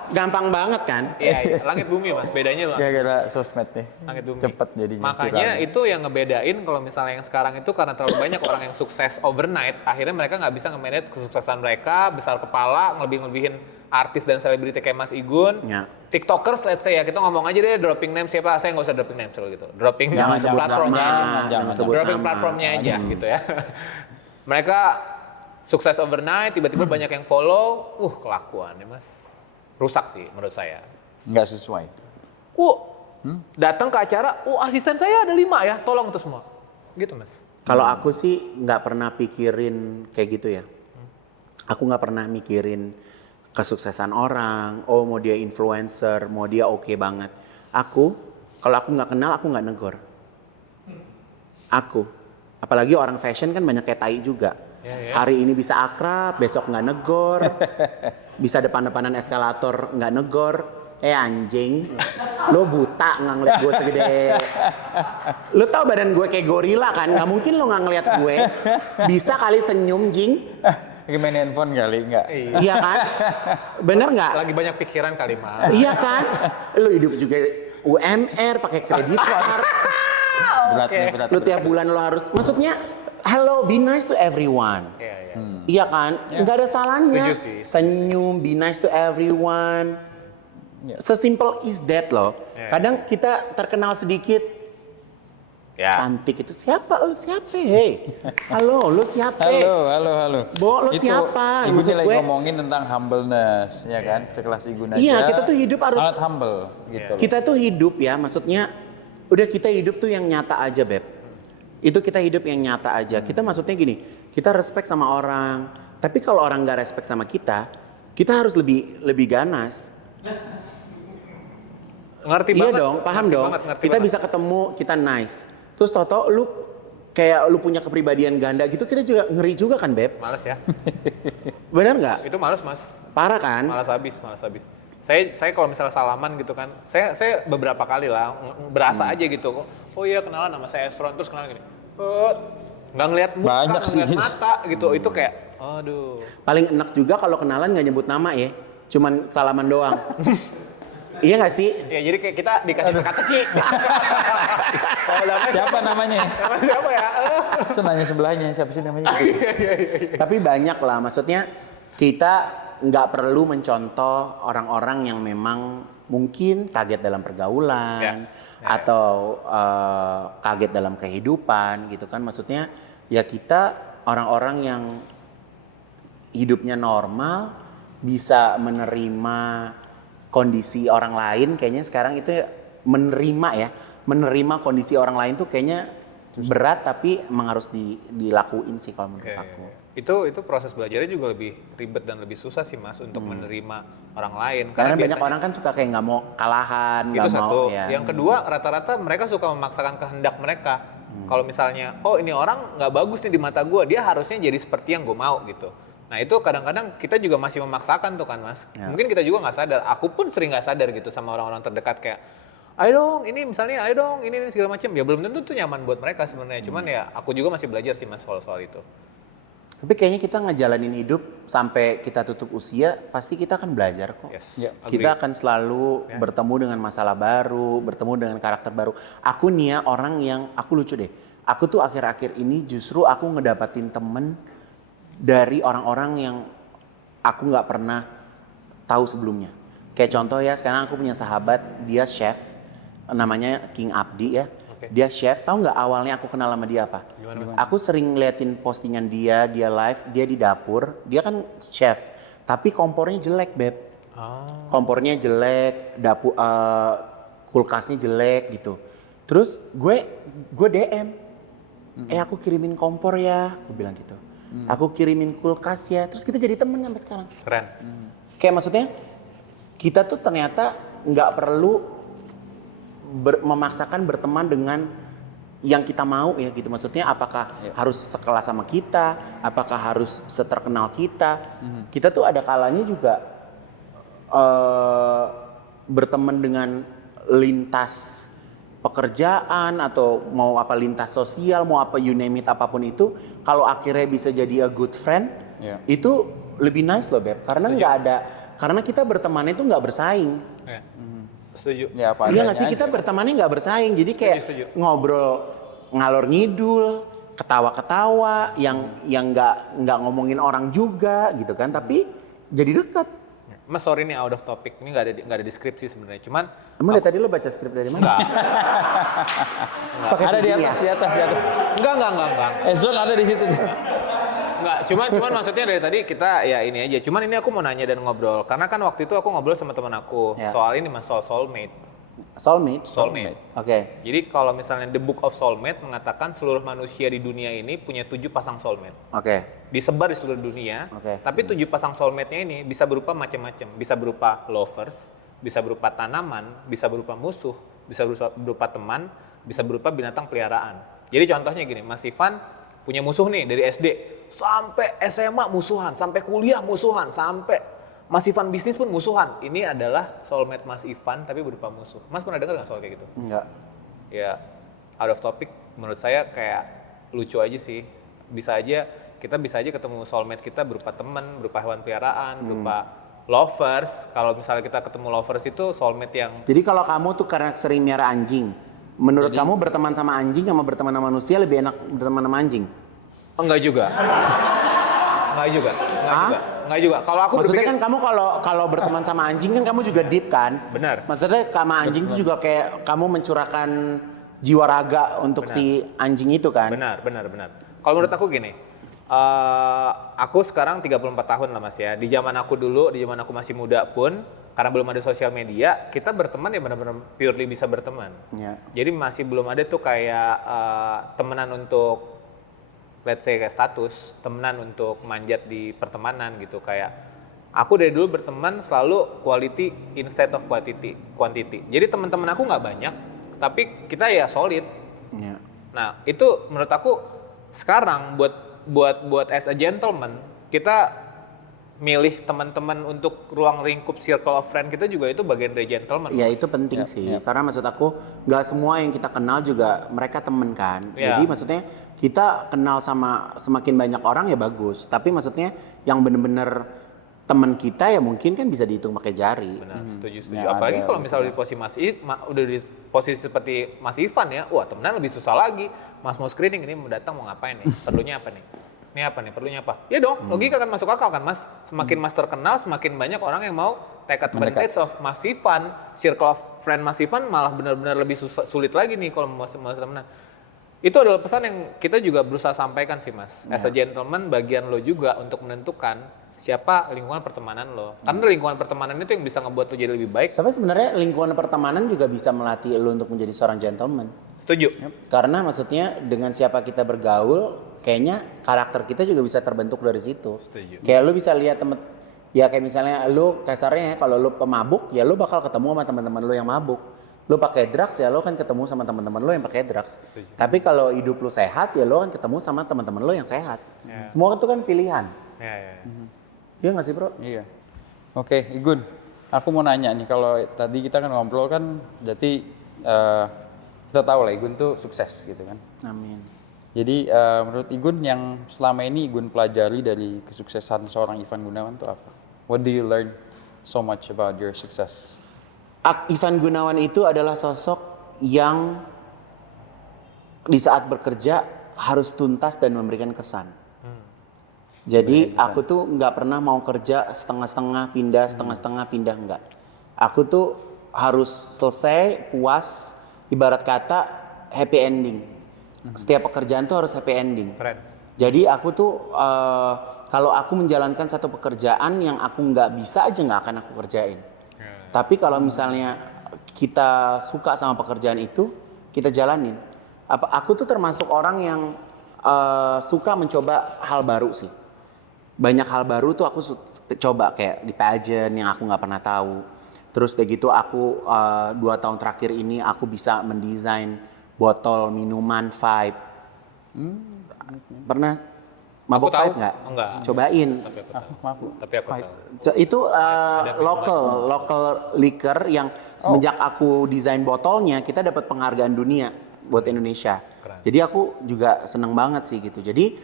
gampang banget kan? Iya, langit bumi mas, bedanya lah. Gara-gara sosmed nih. Langit bumi. Cepet jadinya. Makanya viral. itu yang ngebedain kalau misalnya yang sekarang itu karena terlalu banyak orang yang sukses overnight, akhirnya mereka nggak bisa nge-manage kesuksesan mereka, besar kepala, ngelebih-ngelebihin artis dan selebriti kayak Mas Igun. Ya. TikTokers, let's say ya, kita ngomong aja deh dropping name siapa, saya nggak usah dropping name soal gitu. Dropping Jangan sebut platformnya nama, aja. jangan sebut Dropping nama. platformnya aja gitu ya. Mereka sukses overnight, tiba-tiba banyak yang follow, kelakuan ya mas. Rusak sih menurut saya. Nggak sesuai. Datang ke acara, asisten saya ada 5 ya, tolong itu semua. Gitu mas. Kalau aku sih nggak pernah pikirin kayak gitu ya. Aku nggak pernah mikirin kesuksesan orang, mau dia influencer, mau dia oke banget. Kalau aku nggak kenal, aku nggak negor. Apalagi orang fashion kan banyak kayak tai juga. Hari ini bisa akrab, besok nggak negor. Bisa depan-depanan eskalator nggak negor. Anjing, lo buta nggak ngeliat gue segede. Lo tau badan gue kayak gorila kan? Nggak mungkin lo nggak ngeliat gue. Bisa kali senyum, jing. Lagi main handphone kali, nggak? Iya kan? Bener nggak? Lagi banyak pikiran kali mas. Iya kan? Lo hidup juga UMR, pakai kredit card. Berat nih, berat. Lo tiap bulan lo harus, maksudnya, hello, be nice to everyone. Iya, iya. Iya kan? Nggak ada salahnya. Setuju sih. Senyum, be nice to everyone. Sesimpel is that loh. Kadang kita terkenal sedikit, Ya. cantik itu siapa? Lu siapa? Hey, halo, lu siapa? Halo. Bo, lu siapa? Ibu Maksud lagi gue- ngomongin tentang humbleness, ya kan? Sekelas Igun aja. Iya, kita tuh hidup harus- sangat humble, gitu. loh. Kita tuh hidup ya, maksudnya udah kita hidup tuh yang nyata aja, Beb. Itu kita hidup yang nyata aja. Kita maksudnya gini, kita respect sama orang. Tapi kalau orang nggak respect sama kita harus lebih ganas. Ngerti Iya banget. dong, paham Ngerti dong. banget, ngerti Kita banget. bisa ketemu, kita nice. Terus toto lu kayak lu punya kepribadian ganda gitu, kita juga ngeri juga kan, Beb? Males ya. Bener nggak? Itu males mas. Parah kan? Malas habis. Saya kalau misalnya salaman gitu kan, saya beberapa kali lah berasa aja gitu. Oh iya kenalan nama saya Esron, terus kenalan gini. Nggak ngeliat muka, Banyak nggak sih. ngeliat mata gitu. Itu kayak, aduh. Paling enak juga kalau kenalan nggak nyebut nama ya, cuman salaman doang. Iya nggak sih? Ya jadi kayak kita dikasih teka-teki. Oh, Siapa namanya? siapa ya? Senanya sebelahnya, siapa sih namanya? Tapi banyak lah, maksudnya kita nggak perlu mencontoh orang-orang yang memang mungkin kaget dalam pergaulan atau kaget dalam kehidupan gitu kan. Maksudnya ya kita orang-orang yang hidupnya normal, bisa menerima kondisi orang lain. Kayaknya sekarang itu menerima kondisi orang lain tuh kayaknya berat, tapi emang harus dilakuin sih kalau menurut aku. Itu proses belajarnya juga lebih ribet dan lebih susah sih mas untuk menerima orang lain. Karena banyak biasanya- orang kan suka kayak nggak mau kalahan, Itu nggak mau. satu. Ya. Yang kedua, rata-rata mereka suka memaksakan kehendak mereka. Kalau misalnya, ini orang nggak bagus nih di mata gue, dia harusnya jadi seperti yang gue mau gitu. Nah itu kadang-kadang kita juga masih memaksakan tuh kan mas. Mungkin kita juga nggak sadar. Aku pun sering nggak sadar gitu sama orang-orang terdekat kayak, ayo dong, ini misalnya, ayo dong, ini segala macam. Ya belum tentu tuh nyaman buat mereka sebenarnya. Cuman ya aku juga masih belajar sih mas soal itu. Tapi kayaknya kita ngejalanin hidup sampai kita tutup usia, pasti kita akan belajar kok. Yes. Ya, Kita akan selalu bertemu dengan masalah baru, bertemu dengan karakter baru. Aku nih ya orang yang, aku lucu deh. Aku tuh akhir-akhir ini justru aku ngedapatin temen dari orang-orang yang aku nggak pernah tahu sebelumnya. Kayak contoh ya, sekarang aku punya sahabat, dia chef, namanya King Abdi ya. Dia chef, tahu nggak awalnya aku kenal sama dia apa? Aku sering ngeliatin postingan dia live, dia di dapur, dia kan chef, tapi kompornya jelek, Beb. Kompornya jelek, dapur, kulkasnya jelek gitu. Terus gue DM, aku kirimin kompor ya, aku bilang gitu. Aku kirimin kulkas ya, terus kita jadi temen sampai sekarang. Keren. Kayak maksudnya kita tuh ternyata nggak perlu memaksakan berteman dengan yang kita mau ya gitu. Maksudnya apakah harus sekelas sama kita, apakah harus seterkenal kita. Kita tuh ada kalanya juga berteman dengan lintas pekerjaan atau mau apa lintas sosial, mau apa you name it, apapun itu, kalau akhirnya bisa jadi a good friend, itu lebih nice loh Beb, karena Karena kita berteman itu nggak bersaing. Ya. Setuju. Ya apa Iya adanya nggak sih, kita aja. bertemannya nggak bersaing. Jadi kayak Setuju. ngobrol ngalor ngidul, ketawa-ketawa, yang nggak ngomongin orang juga gitu kan. Tapi jadi dekat. Mas sorry nih out of topic, ini nggak ada deskripsi sebenarnya. Cuman Emang dari tadi lo baca skrip dari mana? enggak, Pakai Ada di video atas, ya? di atas, di atas. enggak. Zone ada di situ. Enggak, cuman maksudnya dari tadi kita ya ini aja. Cuman ini aku mau nanya dan ngobrol karena kan waktu itu aku ngobrol sama teman aku Ya. soal ini Mas, soal soulmate. Soulmate? Oke. Jadi kalau misalnya The Book of Soulmate mengatakan seluruh manusia di dunia ini punya 7 pasang soulmate. Oke. Disebar di seluruh dunia. Oke. Tapi 7 pasang soulmate-nya ini bisa berupa macam-macam. Bisa berupa lovers, bisa berupa tanaman, bisa berupa musuh, bisa berupa teman, bisa berupa binatang peliharaan. Jadi contohnya gini, Mas Ivan punya musuh nih dari SD sampai SMA musuhan, sampai kuliah musuhan, sampai Mas Ivan bisnis pun musuhan. Ini adalah soulmate Mas Ivan tapi berupa musuh. Mas pernah dengar nggak soal kayak gitu? Enggak. Ya out of topic menurut saya kayak lucu aja sih. Kita bisa aja ketemu soulmate kita berupa teman, berupa hewan peliharaan, berupa lovers. Kalau misalnya kita ketemu lovers itu soulmate yang Jadi kalau kamu tuh karena sering miara anjing, menurut kamu berteman sama anjing sama berteman sama manusia lebih enak berteman sama anjing? enggak juga. Enggak juga. Kalau aku Maksudnya berpikir kan kamu kalau berteman sama anjing kan kamu juga deep kan? Benar. Maksudnya sama anjing itu juga kayak kamu mencurahkan jiwa raga untuk si anjing itu kan? benar. Kalau menurut aku gini, aku sekarang 34 tahun lah Mas ya. Di zaman aku dulu, di zaman aku masih muda pun, karena belum ada sosial media, kita berteman ya benar-benar purely bisa berteman. Ya. Jadi masih belum ada tuh kayak temenan untuk let's say kayak status, temenan untuk manjat di pertemanan gitu. Kayak aku dari dulu berteman selalu quality instead of quantity. Jadi teman-teman aku nggak banyak, tapi kita ya solid. Ya. Nah itu menurut aku sekarang buat as a gentleman kita milih teman-teman untuk ruang lingkup circle of friend kita juga itu bagian dari gentleman. Ya itu penting sih, karena maksud aku nggak semua yang kita kenal juga mereka temen kan. Ya. Jadi maksudnya kita kenal sama semakin banyak orang ya bagus. Tapi maksudnya yang bener-bener teman kita ya mungkin kan bisa dihitung pakai jari. Benar, setuju. Ya, Apalagi ada kalau misalnya di posisi udah di posisi seperti Mas Ivan ya, wah temenan lebih susah lagi. Mas mau screening ini mau datang mau ngapain nih? Perlunya apa nih? Ini apa nih? Perlunya apa? Ya dong, logika kan masuk akal kan Mas. Semakin Mas terkenal, semakin banyak orang yang mau take advantage of Mas Ivan. Circle of friend Mas Ivan malah benar-benar lebih sulit lagi nih kalau mau temenan. Itu adalah pesan yang kita juga berusaha sampaikan sih Mas. As a gentleman, bagian lo juga untuk menentukan siapa lingkungan pertemanan lo. Karena lingkungan pertemanan itu yang bisa ngebuat lo jadi lebih baik. Tapi sebenarnya lingkungan pertemanan juga bisa melatih lo untuk menjadi seorang gentleman. Setuju? Karena maksudnya dengan siapa kita bergaul, kayaknya karakter kita juga bisa terbentuk dari situ. Setuju. Kayak lo bisa lihat ya kayak misalnya lo kasarnya ya, kalau lo pemabuk ya lo bakal ketemu sama teman-teman lo yang mabuk. Lo pakai drugs ya lo kan ketemu sama teman-teman lo yang pakai drugs. Tapi kalau hidup lo sehat ya lo kan ketemu sama teman-teman lo yang sehat. Semua itu kan pilihan. Ya. Iya nggak sih bro? Iya. Oke, Igun. Aku mau nanya nih, kalau tadi kita kan ngobrol kan, jadi kita tahu lah Igun tuh sukses gitu kan. Amin. Jadi menurut Igun yang selama ini Igun pelajari dari kesuksesan seorang Ivan Gunawan itu apa? What do you learn so much about your success? Ivan Gunawan itu adalah sosok yang di saat bekerja harus tuntas dan memberikan kesan. Jadi aku tuh nggak pernah mau kerja setengah-setengah pindah, nggak. Aku tuh harus selesai, puas, ibarat kata happy ending. Setiap pekerjaan tuh harus happy ending. Keren. Jadi aku tuh kalau aku menjalankan satu pekerjaan yang aku nggak bisa aja nggak akan aku kerjain. Tapi kalau misalnya kita suka sama pekerjaan itu, kita jalanin. Aku tuh termasuk orang yang suka mencoba hal baru sih. Banyak hal baru tuh aku coba kayak di pageant yang aku nggak pernah tahu. Terus kayak gitu aku 2 tahun terakhir ini aku bisa mendesain botol minuman Vibe. Pernah mabok tahu. Vibe nggak? Enggak. Cobain. Tapi aku tahu. Itu local liquor yang semenjak aku desain botolnya kita dapat penghargaan dunia buat Indonesia. Keren. Jadi aku juga seneng banget sih gitu. Jadi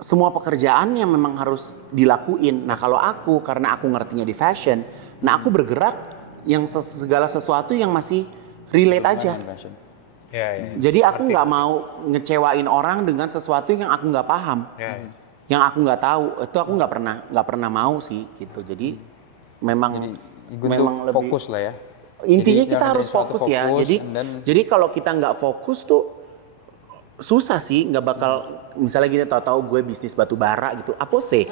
semua pekerjaan yang memang harus dilakuin. Nah kalau aku, karena aku ngertinya di fashion, nah aku bergerak yang segala sesuatu yang masih relate aja. Ya. Jadi aku nggak mau ngecewain orang dengan sesuatu yang aku nggak paham, yang aku nggak tahu. Itu aku nggak pernah mau sih gitu. Jadi memang Igun tuh fokus lah ya. intinya Jadi kita yang harus ada suatu fokus ya. fokus, Jadi and then- jadi kalau kita nggak fokus tuh susah sih, nggak bakal misalnya gini tahu-tahu gue bisnis batu bara gitu, apa sih?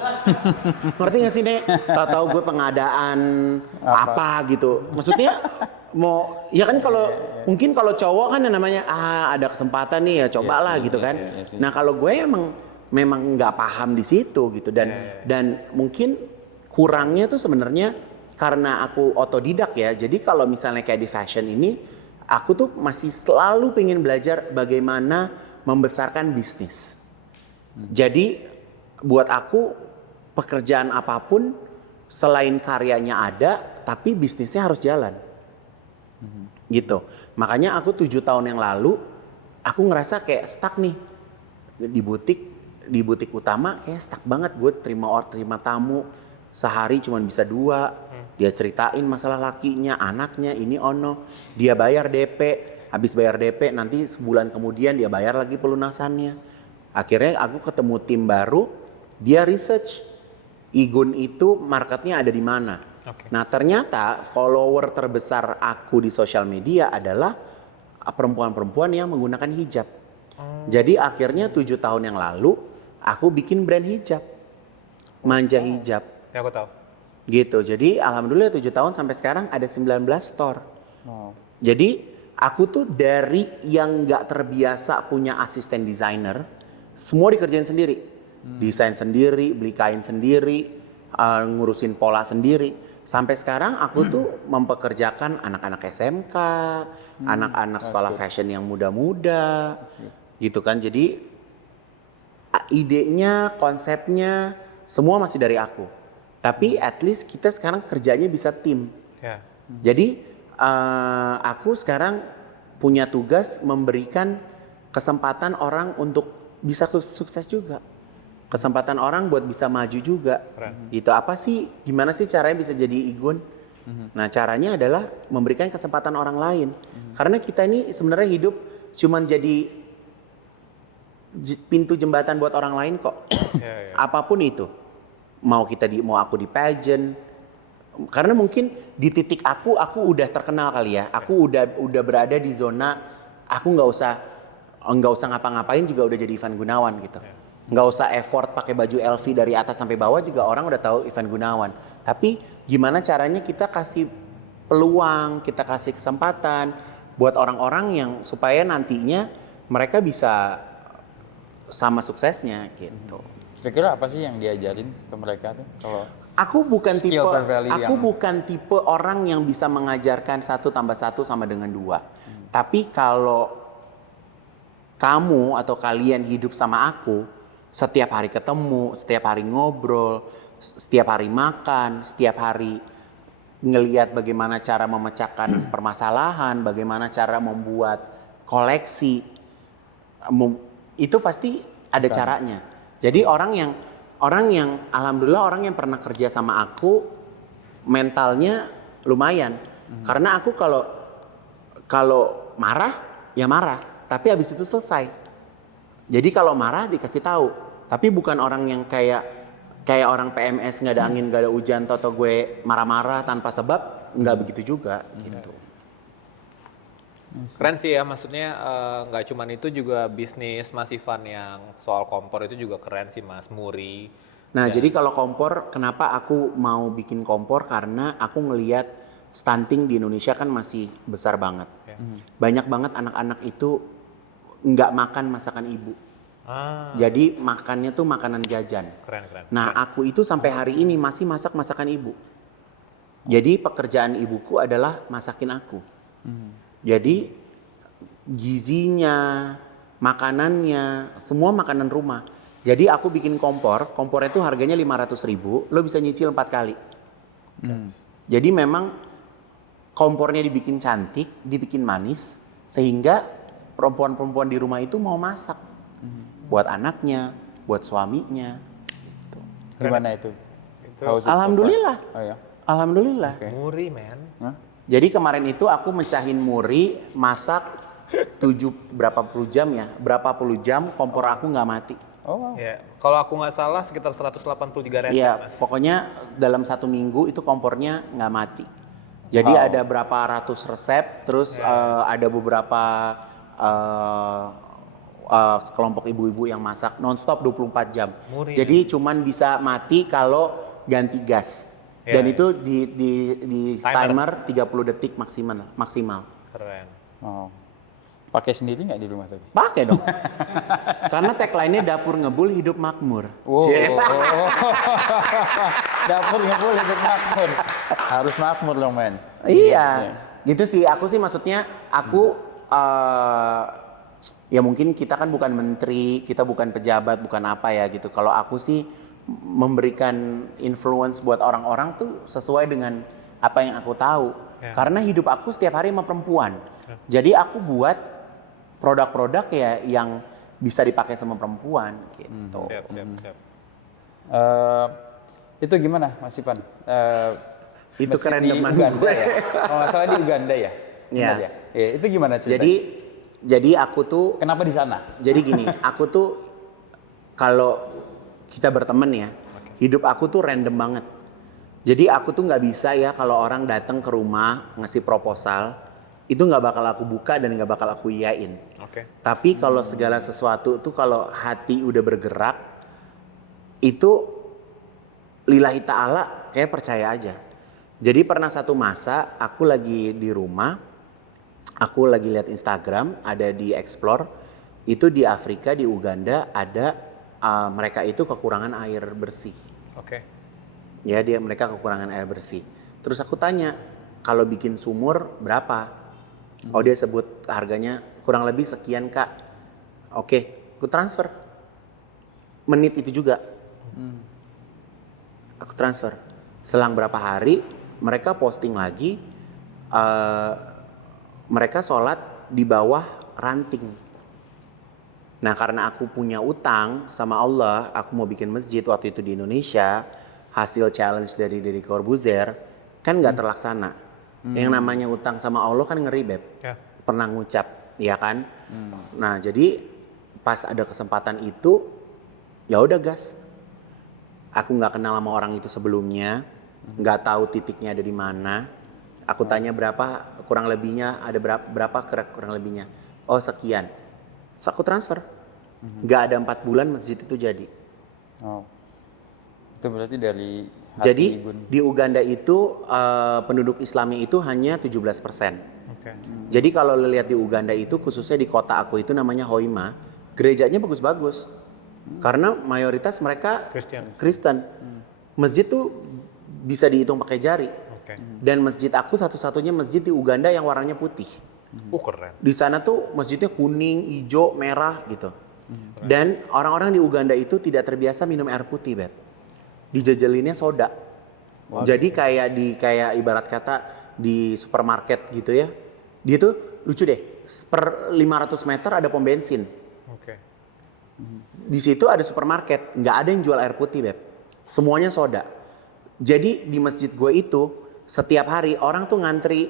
Ngerti nggak sih Nek? Tahu-tahu gue pengadaan apa gitu. Maksudnya mau ya kan kalau mungkin kalau cowok kan yang namanya ada kesempatan nih ya cobalah Yes, gitu yes, kan. yes, yes. Nah kalau gue memang nggak paham di situ gitu dan mungkin kurangnya tuh sebenarnya karena aku otodidak ya. Jadi kalau misalnya kayak di fashion ini aku tuh masih selalu pengen belajar bagaimana membesarkan bisnis. Jadi buat aku pekerjaan apapun selain karyanya ada, tapi bisnisnya harus jalan. Gitu. Makanya aku 7 tahun yang lalu aku ngerasa kayak stuck nih di butik utama kayak stuck banget. Gue terima tamu sehari cuma bisa 2. Dia ceritain masalah lakinya, anaknya, ini ono. Dia bayar DP. Habis bayar DP nanti sebulan kemudian dia bayar lagi pelunasannya. Akhirnya aku ketemu tim baru, dia research Igun itu marketnya ada di mana. Nah ternyata follower terbesar aku di sosial media adalah perempuan-perempuan yang menggunakan hijab. Jadi akhirnya 7 tahun yang lalu aku bikin brand hijab, Manja Hijab. Ya aku tahu. Gitu, jadi alhamdulillah 7 tahun sampai sekarang ada 19 store. Wow. Jadi aku tuh dari yang nggak terbiasa punya asisten desainer, semua dikerjain sendiri. Desain sendiri, beli kain sendiri, ngurusin pola sendiri. Sampai sekarang aku tuh mempekerjakan anak-anak SMK, anak-anak sekolah fashion yang muda-muda, gitu kan. Jadi idenya, konsepnya, semua masih dari aku. Tapi at least kita sekarang kerjanya bisa tim. Ya. Jadi aku sekarang punya tugas memberikan kesempatan orang untuk bisa sukses juga. Kesempatan orang buat bisa maju juga. Gitu. Apa sih, gimana sih caranya bisa jadi Igun? Nah caranya adalah memberikan kesempatan orang lain. Karena kita ini sebenarnya hidup cuman jadi pintu jembatan buat orang lain kok. Apapun itu. Mau aku di pageant. Karena mungkin di titik aku udah terkenal kali ya. Aku udah berada di zona aku nggak usah ngapa-ngapain juga udah jadi Ivan Gunawan gitu. Nggak usah effort pakai baju LV dari atas sampai bawah juga orang udah tahu Ivan Gunawan. Tapi gimana caranya kita kasih peluang, kita kasih kesempatan buat orang-orang yang supaya nantinya mereka bisa sama suksesnya gitu. Kira-kira apa sih yang diajarin ke mereka tuh kalau Aku bukan skill tipe or value yang- bukan tipe orang yang bisa mengajarkan 1 + 1 sama dengan 2. Tapi kalau kamu atau kalian hidup sama aku, setiap hari ketemu, setiap hari ngobrol, setiap hari makan, setiap hari ngelihat bagaimana cara memecahkan permasalahan, bagaimana cara membuat koleksi, itu pasti ada caranya. Jadi orang yang alhamdulillah orang yang pernah kerja sama aku mentalnya lumayan. Karena aku kalau marah ya marah, tapi habis itu selesai. Jadi kalau marah dikasih tahu, tapi bukan orang yang kayak orang PMS nggak ada angin nggak ada hujan, atau gue marah-marah tanpa sebab, nggak begitu juga gitu. Keren sih ya, maksudnya nggak cuman itu, juga bisnis Mas Ivan yang soal kompor itu juga keren sih Mas, Muri. Nah jadi kalau kompor, kenapa aku mau bikin kompor? Karena aku ngelihat stunting di Indonesia kan masih besar banget. Banyak banget anak-anak itu nggak makan masakan ibu. Jadi makannya tuh makanan jajan. Keren. Nah aku itu sampai hari ini masih masak masakan ibu. Jadi pekerjaan ibuku adalah masakin aku. Jadi gizinya, makanannya, semua makanan rumah. Jadi aku bikin kompor itu harganya 500.000, lo bisa nyicil 4 kali. Jadi memang kompornya dibikin cantik, dibikin manis, sehingga perempuan-perempuan di rumah itu mau masak. Buat anaknya, buat suaminya. Gitu. Gimana itu? Itu How is it so far? Alhamdulillah. Oh ya. Alhamdulillah. muri, men. Hah? Jadi kemarin itu aku mecahin muri, masak berapa puluh jam ya? Berapa puluh jam kompor aku nggak mati. Oh wow. Ya, kalau aku nggak salah sekitar 183 resep, Iya, Mas. pokoknya dalam 1 minggu itu kompornya nggak mati. Jadi Wow. ada berapa ratus resep, terus ada beberapa sekelompok ibu-ibu yang masak nonstop 24 jam. Muri, Jadi cuman bisa mati kalau ganti gas. Ya, Dan ya. itu di timer 30 detik maksimal. Keren. Oh. Pakai sendiri nggak di rumah tapi? Pakai dong. Karena tagline-nya dapur ngebul hidup makmur. Wow. Cie. Dapur nggak boleh hidup makmur. Harus makmur dong men. Iya, gitu sih. Aku sih maksudnya, aku ya mungkin kita kan bukan menteri, kita bukan pejabat, bukan apa ya gitu. Kalau aku sih memberikan influence buat orang-orang tuh sesuai dengan apa yang aku tahu. Ya. Karena hidup aku setiap hari sama perempuan. Jadi aku buat produk-produk ya yang bisa dipakai sama perempuan gitu. Siap. Itu gimana Mas Ivan? Itu masjid keren di teman Uganda gue. ya? Oh nggak salah di Uganda ya? Iya. Benar ya? Itu gimana ceritanya? Jadi aku tuh Kenapa di sana? Jadi gini, aku tuh kalau kita berteman ya, hidup aku tuh random banget. Jadi aku tuh nggak bisa ya kalau orang datang ke rumah ngasih proposal, itu nggak bakal aku buka dan nggak bakal aku iyain. Oke. Tapi kalau segala sesuatu tuh kalau hati udah bergerak, itu lillahi ta'ala kayak percaya aja. Jadi pernah satu masa aku lagi di rumah, aku lagi lihat Instagram, ada di Explore, itu di Afrika, di Uganda ada mereka itu kekurangan air bersih. Oke. Ya mereka kekurangan air bersih. Terus aku tanya, kalau bikin sumur berapa? Oh dia sebut harganya kurang lebih sekian kak. Oke, aku transfer. Menit itu juga. Aku transfer. Selang berapa hari mereka posting lagi, mereka sholat di bawah ranting. Nah karena aku punya utang sama Allah, aku mau bikin masjid waktu itu di Indonesia, hasil challenge dari Deddy Corbuzier, kan nggak terlaksana. Yang namanya utang sama Allah kan ngeri Beb, Ya. pernah ngucap, ya kan? Nah jadi pas ada kesempatan itu, ya udah gas. Aku nggak kenal sama orang itu sebelumnya, nggak tahu titiknya ada di mana. Aku tanya berapa kurang lebihnya, ada berapa kurang lebihnya. Oh sekian. So, aku transfer. Nggak ada 4 bulan masjid itu jadi. Oh. Itu berarti dari hati Jadi Igun. di Uganda itu penduduk Islamnya itu hanya 17%. Oke. Jadi kalau lo lihat di Uganda itu khususnya di kota aku itu namanya Hoima, gerejanya bagus-bagus. Karena mayoritas mereka Kristen. Masjid tuh bisa dihitung pakai jari. Oke. Dan masjid aku satu-satunya masjid di Uganda yang warnanya putih. Keren. Di sana tuh masjidnya kuning, hijau, merah gitu. Dan orang-orang di Uganda itu tidak terbiasa minum air putih, Beb. Dijajalinnya soda. Jadi kayak ibarat kata di supermarket gitu ya. Dia tuh lucu deh. Per 500 meter ada pom bensin. Oke. Di situ ada supermarket, nggak ada yang jual air putih, Beb. Semuanya soda. Jadi di masjid gue itu setiap hari orang tuh ngantri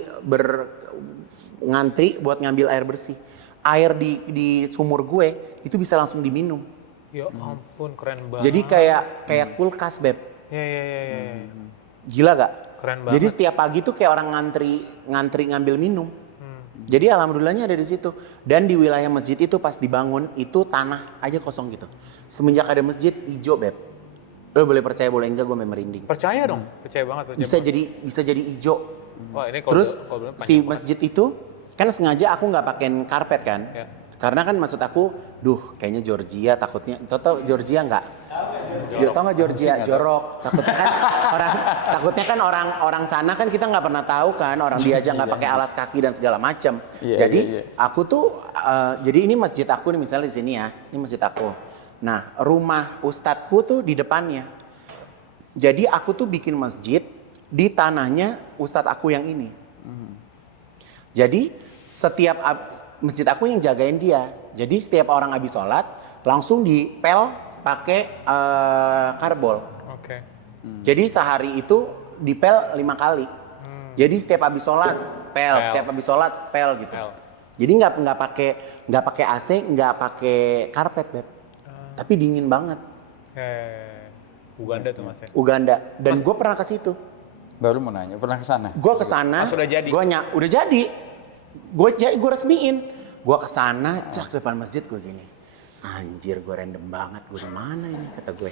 buat ngambil air bersih. Air di sumur gue itu bisa langsung diminum. Ya ampun, keren banget. Jadi kayak kulkas, Beb. Ya. Gila gak? Keren banget. Jadi setiap pagi tuh kayak orang ngantri ngambil minum. Jadi alhamdulillahnya ada di situ. Dan di wilayah masjid itu pas dibangun itu tanah aja kosong gitu. Semenjak ada masjid hijau, Beb. Lo boleh percaya boleh enggak gue merinding. Percaya dong, percaya banget. Bisa jadi hijau. Wah ini Terus kalau si masjid itu kan sengaja aku nggak pakai karpet kan. Ya. Karena kan maksud aku, kayaknya Georgia takutnya. Tau Georgia nggak? Tau nggak Georgia? Jorok. Takutnya kan orang sana kan kita nggak pernah tahu kan. Orang dia aja nggak pakai alas kaki dan segala macam. Jadi aku tuh, jadi ini masjid aku nih misalnya di sini ya. Ini masjid aku. Nah rumah ustadku tuh di depannya. Jadi aku tuh bikin masjid di tanahnya ustadz aku yang ini. Jadi setiap masjid aku yang jagain dia. Jadi setiap orang habis sholat langsung dipel pakai karbol. Oke. Jadi sehari itu dipel 5 kali. Jadi setiap habis sholat pel, setiap habis sholat pel gitu. Pel. Jadi nggak pakai AC, nggak pakai karpet, Beb. Tapi dingin banget. Uganda tuh Mas ya. Uganda. Dan gue pernah ke situ. Baru mau nanya, pernah ke sana? Gue ke sana. Pas udah jadi? Udah jadi. Gue resmiin. Gue ke sana, cak depan masjid gue gini. Anjir, gue random banget. Gue mana ini kata gue.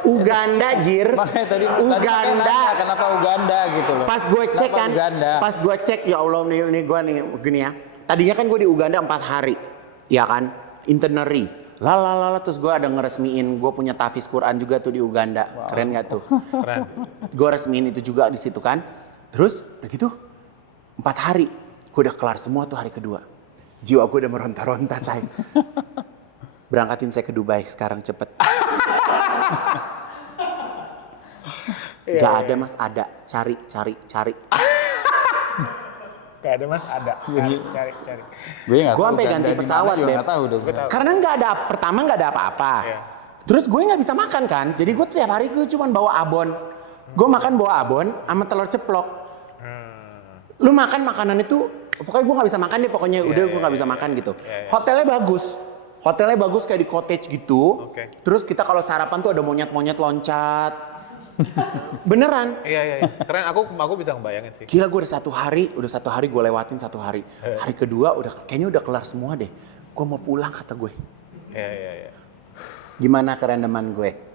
Uganda, Jir. Makanya tadi Uganda. nanya, kenapa Uganda gitu loh. Pas gue cek Kenapa kan, Uganda? pas gue cek ya Allah nih gue nih gini ya. Tadinya kan gue di Uganda 4 hari, ya kan, itinerary. Lalalala terus gue ada ngeresmiin, gue punya tahfiz Quran juga tuh di Uganda, keren gak tuh? Keren. Gue resmiin itu juga di situ kan. Terus udah gitu 4 hari, gue udah kelar semua tuh hari kedua. Jiwa gue udah meronta-ronta say. Berangkatin saya ke Dubai sekarang cepet. Gak ada Mas, ada. Cari. Gak ada Mas, ada. Cari. Gue nggak Gue tahu sampai Uganda ganti di mana pesawat, juga Beb. nggak tahu dong. Karena pertama nggak ada apa-apa. Iya. Terus gue nggak bisa makan kan. Jadi gue tiap hari gue cuma bawa abon. Gue makan bawa abon sama telur ceplok. Lu makan makanan itu, pokoknya gue nggak bisa makan deh. Pokoknya udah gue nggak bisa makan gitu. Hotelnya bagus. Hotelnya bagus kayak di cottage gitu. Oke. Terus kita kalau sarapan tuh ada monyet-monyet loncat. Beneran. Iya. Keren, aku bisa ngebayangin sih. Gila gue udah satu hari gue lewatin 1 hari. Hari kedua kayaknya udah kelar semua deh. Gue mau pulang kata gue. Iya. Gimana kerandoman gue?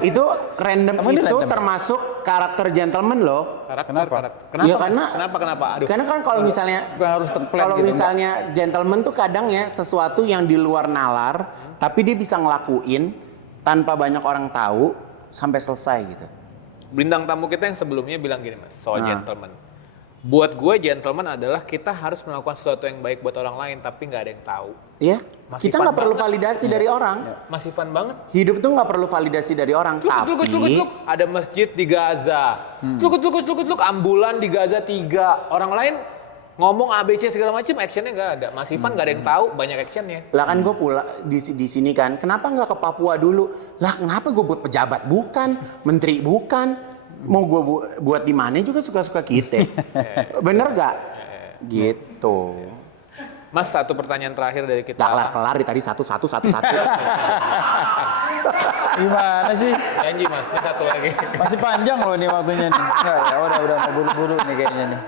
Itu random Emang ini itu random? termasuk karakter gentleman loh. Kenapa? Ya, Kenapa? Aduh. Karena kan kalau misalnya Bukan harus terplan kalau gitu, misalnya gentleman tuh kadang ya sesuatu yang di luar nalar, tapi dia bisa ngelakuin tanpa banyak orang tahu sampai selesai gitu. Bintang tamu kita yang sebelumnya bilang gini Mas, soal Nah. gentleman. Buat gue gentleman adalah kita harus melakukan sesuatu yang baik buat orang lain tapi nggak ada yang tahu. Iya, Masih kita fun nggak perlu banget. validasi dari orang. Masih fun banget. Hidup tuh nggak perlu validasi dari orang, Tluk. Ada masjid di Gaza. Tluk. Ambulan di Gaza 3. Orang lain ngomong ABC segala macam, actionnya nggak ada. Mas Ivan nggak ada yang tahu, banyak actionnya. Lah kan gue pula di sini kan, kenapa nggak ke Papua dulu? Lah kenapa gue buat pejabat bukan, menteri bukan, mau gue buat di mana juga suka-suka kita. Bener gak? Gitu. Mas, satu pertanyaan terakhir dari kita. Gak kelar-kelar tadi satu. Gimana sih? Janji Mas, ini satu lagi. Masih panjang loh nih waktunya nih. Enggak ya, udah mau buru-buru nih kayaknya nih.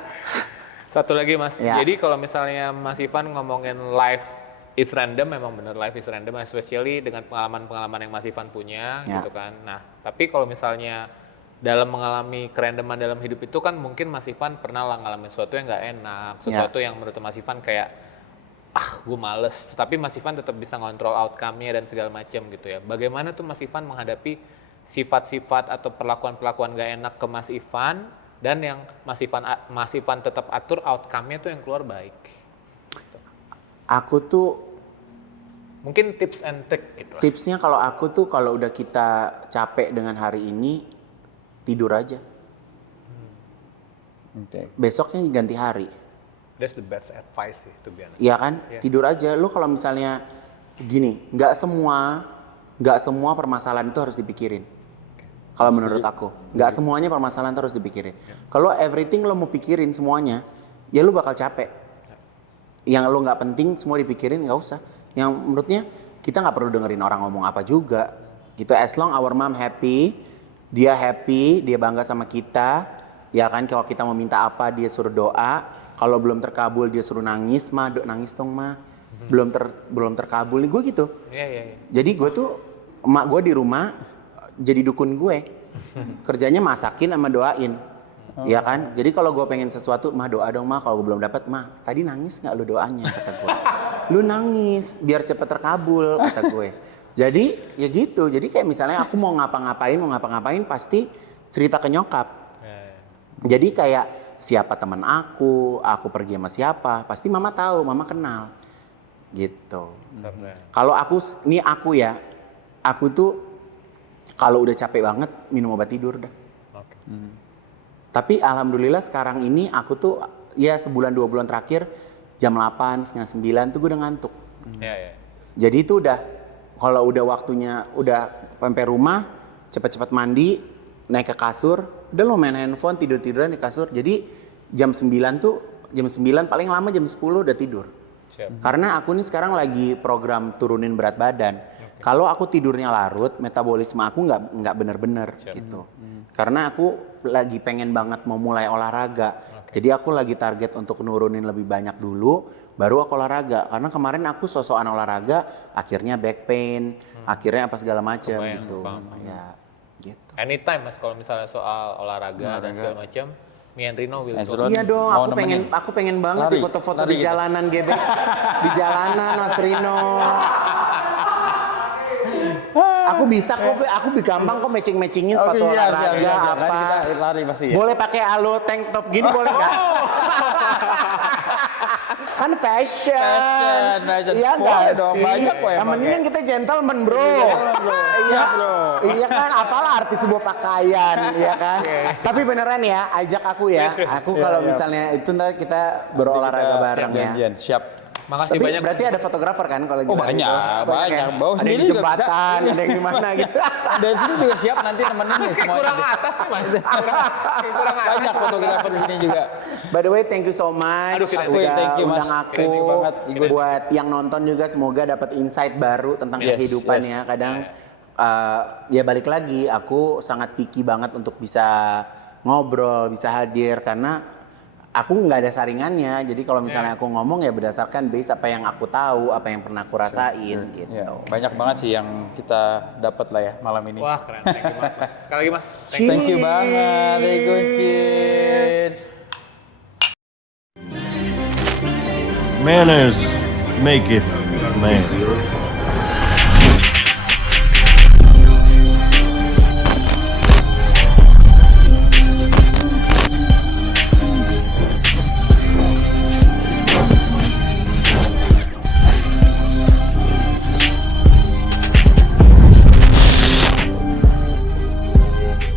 Satu lagi Mas, Ya. jadi kalau misalnya Mas Ivan ngomongin life is random, memang bener life is random, especially dengan pengalaman-pengalaman yang Mas Ivan punya Ya. gitu kan. Nah, tapi kalau misalnya dalam mengalami kerandoman dalam hidup itu kan mungkin Mas Ivan pernah lah ngalamin sesuatu yang nggak enak, sesuatu yang menurut Mas Ivan kayak gue males, tapi Mas Ivan tetap bisa ngontrol outcome-nya dan segala macam gitu ya. Bagaimana tuh Mas Ivan menghadapi sifat-sifat atau perlakuan-perlakuan nggak enak ke Mas Ivan dan yang Mas Ivan tetap atur outcome-nya tuh yang keluar baik. Aku tuh Mungkin tips and trick gitu lah. tipsnya kalau aku tuh kalau udah kita capek dengan hari ini tidur aja. Oke. Besoknya ganti hari. That's the best advice sih, to be honest. Iya kan? Iya. Tidur aja. Lu kalau misalnya gini, nggak semua permasalahan itu harus dipikirin. Kalau menurut aku, nggak semuanya permasalahan itu harus dipikirin. Kalau everything lo mau pikirin semuanya, ya lu bakal capek. Yang lo nggak penting semua dipikirin nggak usah. Yang menurutnya kita nggak perlu dengerin orang ngomong apa juga. Gitu. As long our mom happy, dia bangga sama kita. Ya kan, kalau kita mau minta apa dia suruh doa. Kalau belum terkabul dia suruh nangis, nangis dong ma. Belum terkabul nih gue gitu. Iya. Jadi gue tuh emak gue di rumah jadi dukun gue. Kerjanya masakin sama doain. Ya kan? Jadi kalau gue pengen sesuatu, mah doa dong mah. Kalau gue belum dapat, mah tadi nangis nggak lu doanya kata gue. Lu nangis biar cepet terkabul kata gue. Jadi ya gitu. Jadi kayak misalnya aku mau ngapa-ngapain pasti cerita ke nyokap. Jadi kayak siapa teman aku pergi sama siapa, pasti mama tahu, mama kenal. Gitu. Kalau aku tuh kalau udah capek banget minum obat tidur dah. Oke. Tapi alhamdulillah sekarang ini aku tuh ya sebulan 2 bulan terakhir jam 8, setengah 9 tuh gue udah ngantuk. Ya, ya. Jadi itu udah, kalau udah waktunya, udah sampai rumah, cepat-cepat mandi, naik ke kasur, udah lo main handphone, tidur-tiduran di kasur. Jadi jam 9 paling lama jam 10 udah tidur. Siap. Karena aku nih sekarang lagi program turunin berat badan. Kalau aku tidurnya larut, metabolisme aku nggak bener-bener gitu. Karena aku lagi pengen banget mau mulai olahraga. Jadi aku lagi target untuk nurunin lebih banyak dulu, baru aku olahraga. Karena kemarin aku sosokan olahraga, akhirnya back pain, akhirnya apa segala macam Kebayang, gitu. paham. Ya, gitu. Anytime Mas kalau misalnya soal olahraga dan segala macam, me and Rino will As go. long- Iya dong, mau aku pengen banget Lari, di foto-foto lari di gitu. jalanan gebek. Di jalanan Mas Rino. Aku bisa kok, aku gampang kok matching-matchingin sepatu olahraga Nanti apa. kita lari pasti ya. Boleh pakai alo tank top gini boleh nggak? Kan fashion. Fashion. Iya Boleh nggak dong, sih? banyak kok yang Yang penting pakai. kan kita gentleman bro. Iya, bro. Iya kan, apalah arti sebuah pakaian, iya kan. Tapi beneran ya, ajak aku ya. Aku kalau misalnya itu ntar kita berolahraga bareng ya. Janjian, siap. Makasih Tapi banyak. berarti ada fotografer kan kalau Oh, jalan banyak, gitu? banyak. ya? Bawa Ada sendiri yang di juga bisa. jembatan, ada yang di mana gitu. Dari sini juga siap nanti temenin nih Kayak semuanya. kurang atas nih Mas. Kayak kurang atas. Banyak fotografer di sini juga. By the way, thank you so much. Aduh, keren. Udah Thank you, Mas. undang aku. Thank you banget, Igun. Buat yang nonton juga semoga dapat insight baru tentang Yes, kehidupan yes. ya. Kadang ya balik lagi, aku sangat picky banget untuk bisa ngobrol, bisa hadir karena aku nggak ada saringannya. Jadi kalau misalnya aku ngomong ya berdasarkan base apa yang aku tahu, apa yang pernah aku rasain gitu. Ya, banyak banget sih yang kita dapat lah ya malam ini. Wah, keren. Thank you banget, Mas. Sekali lagi Mas. Thank you banget, Igun. Cheers. Manners maketh man.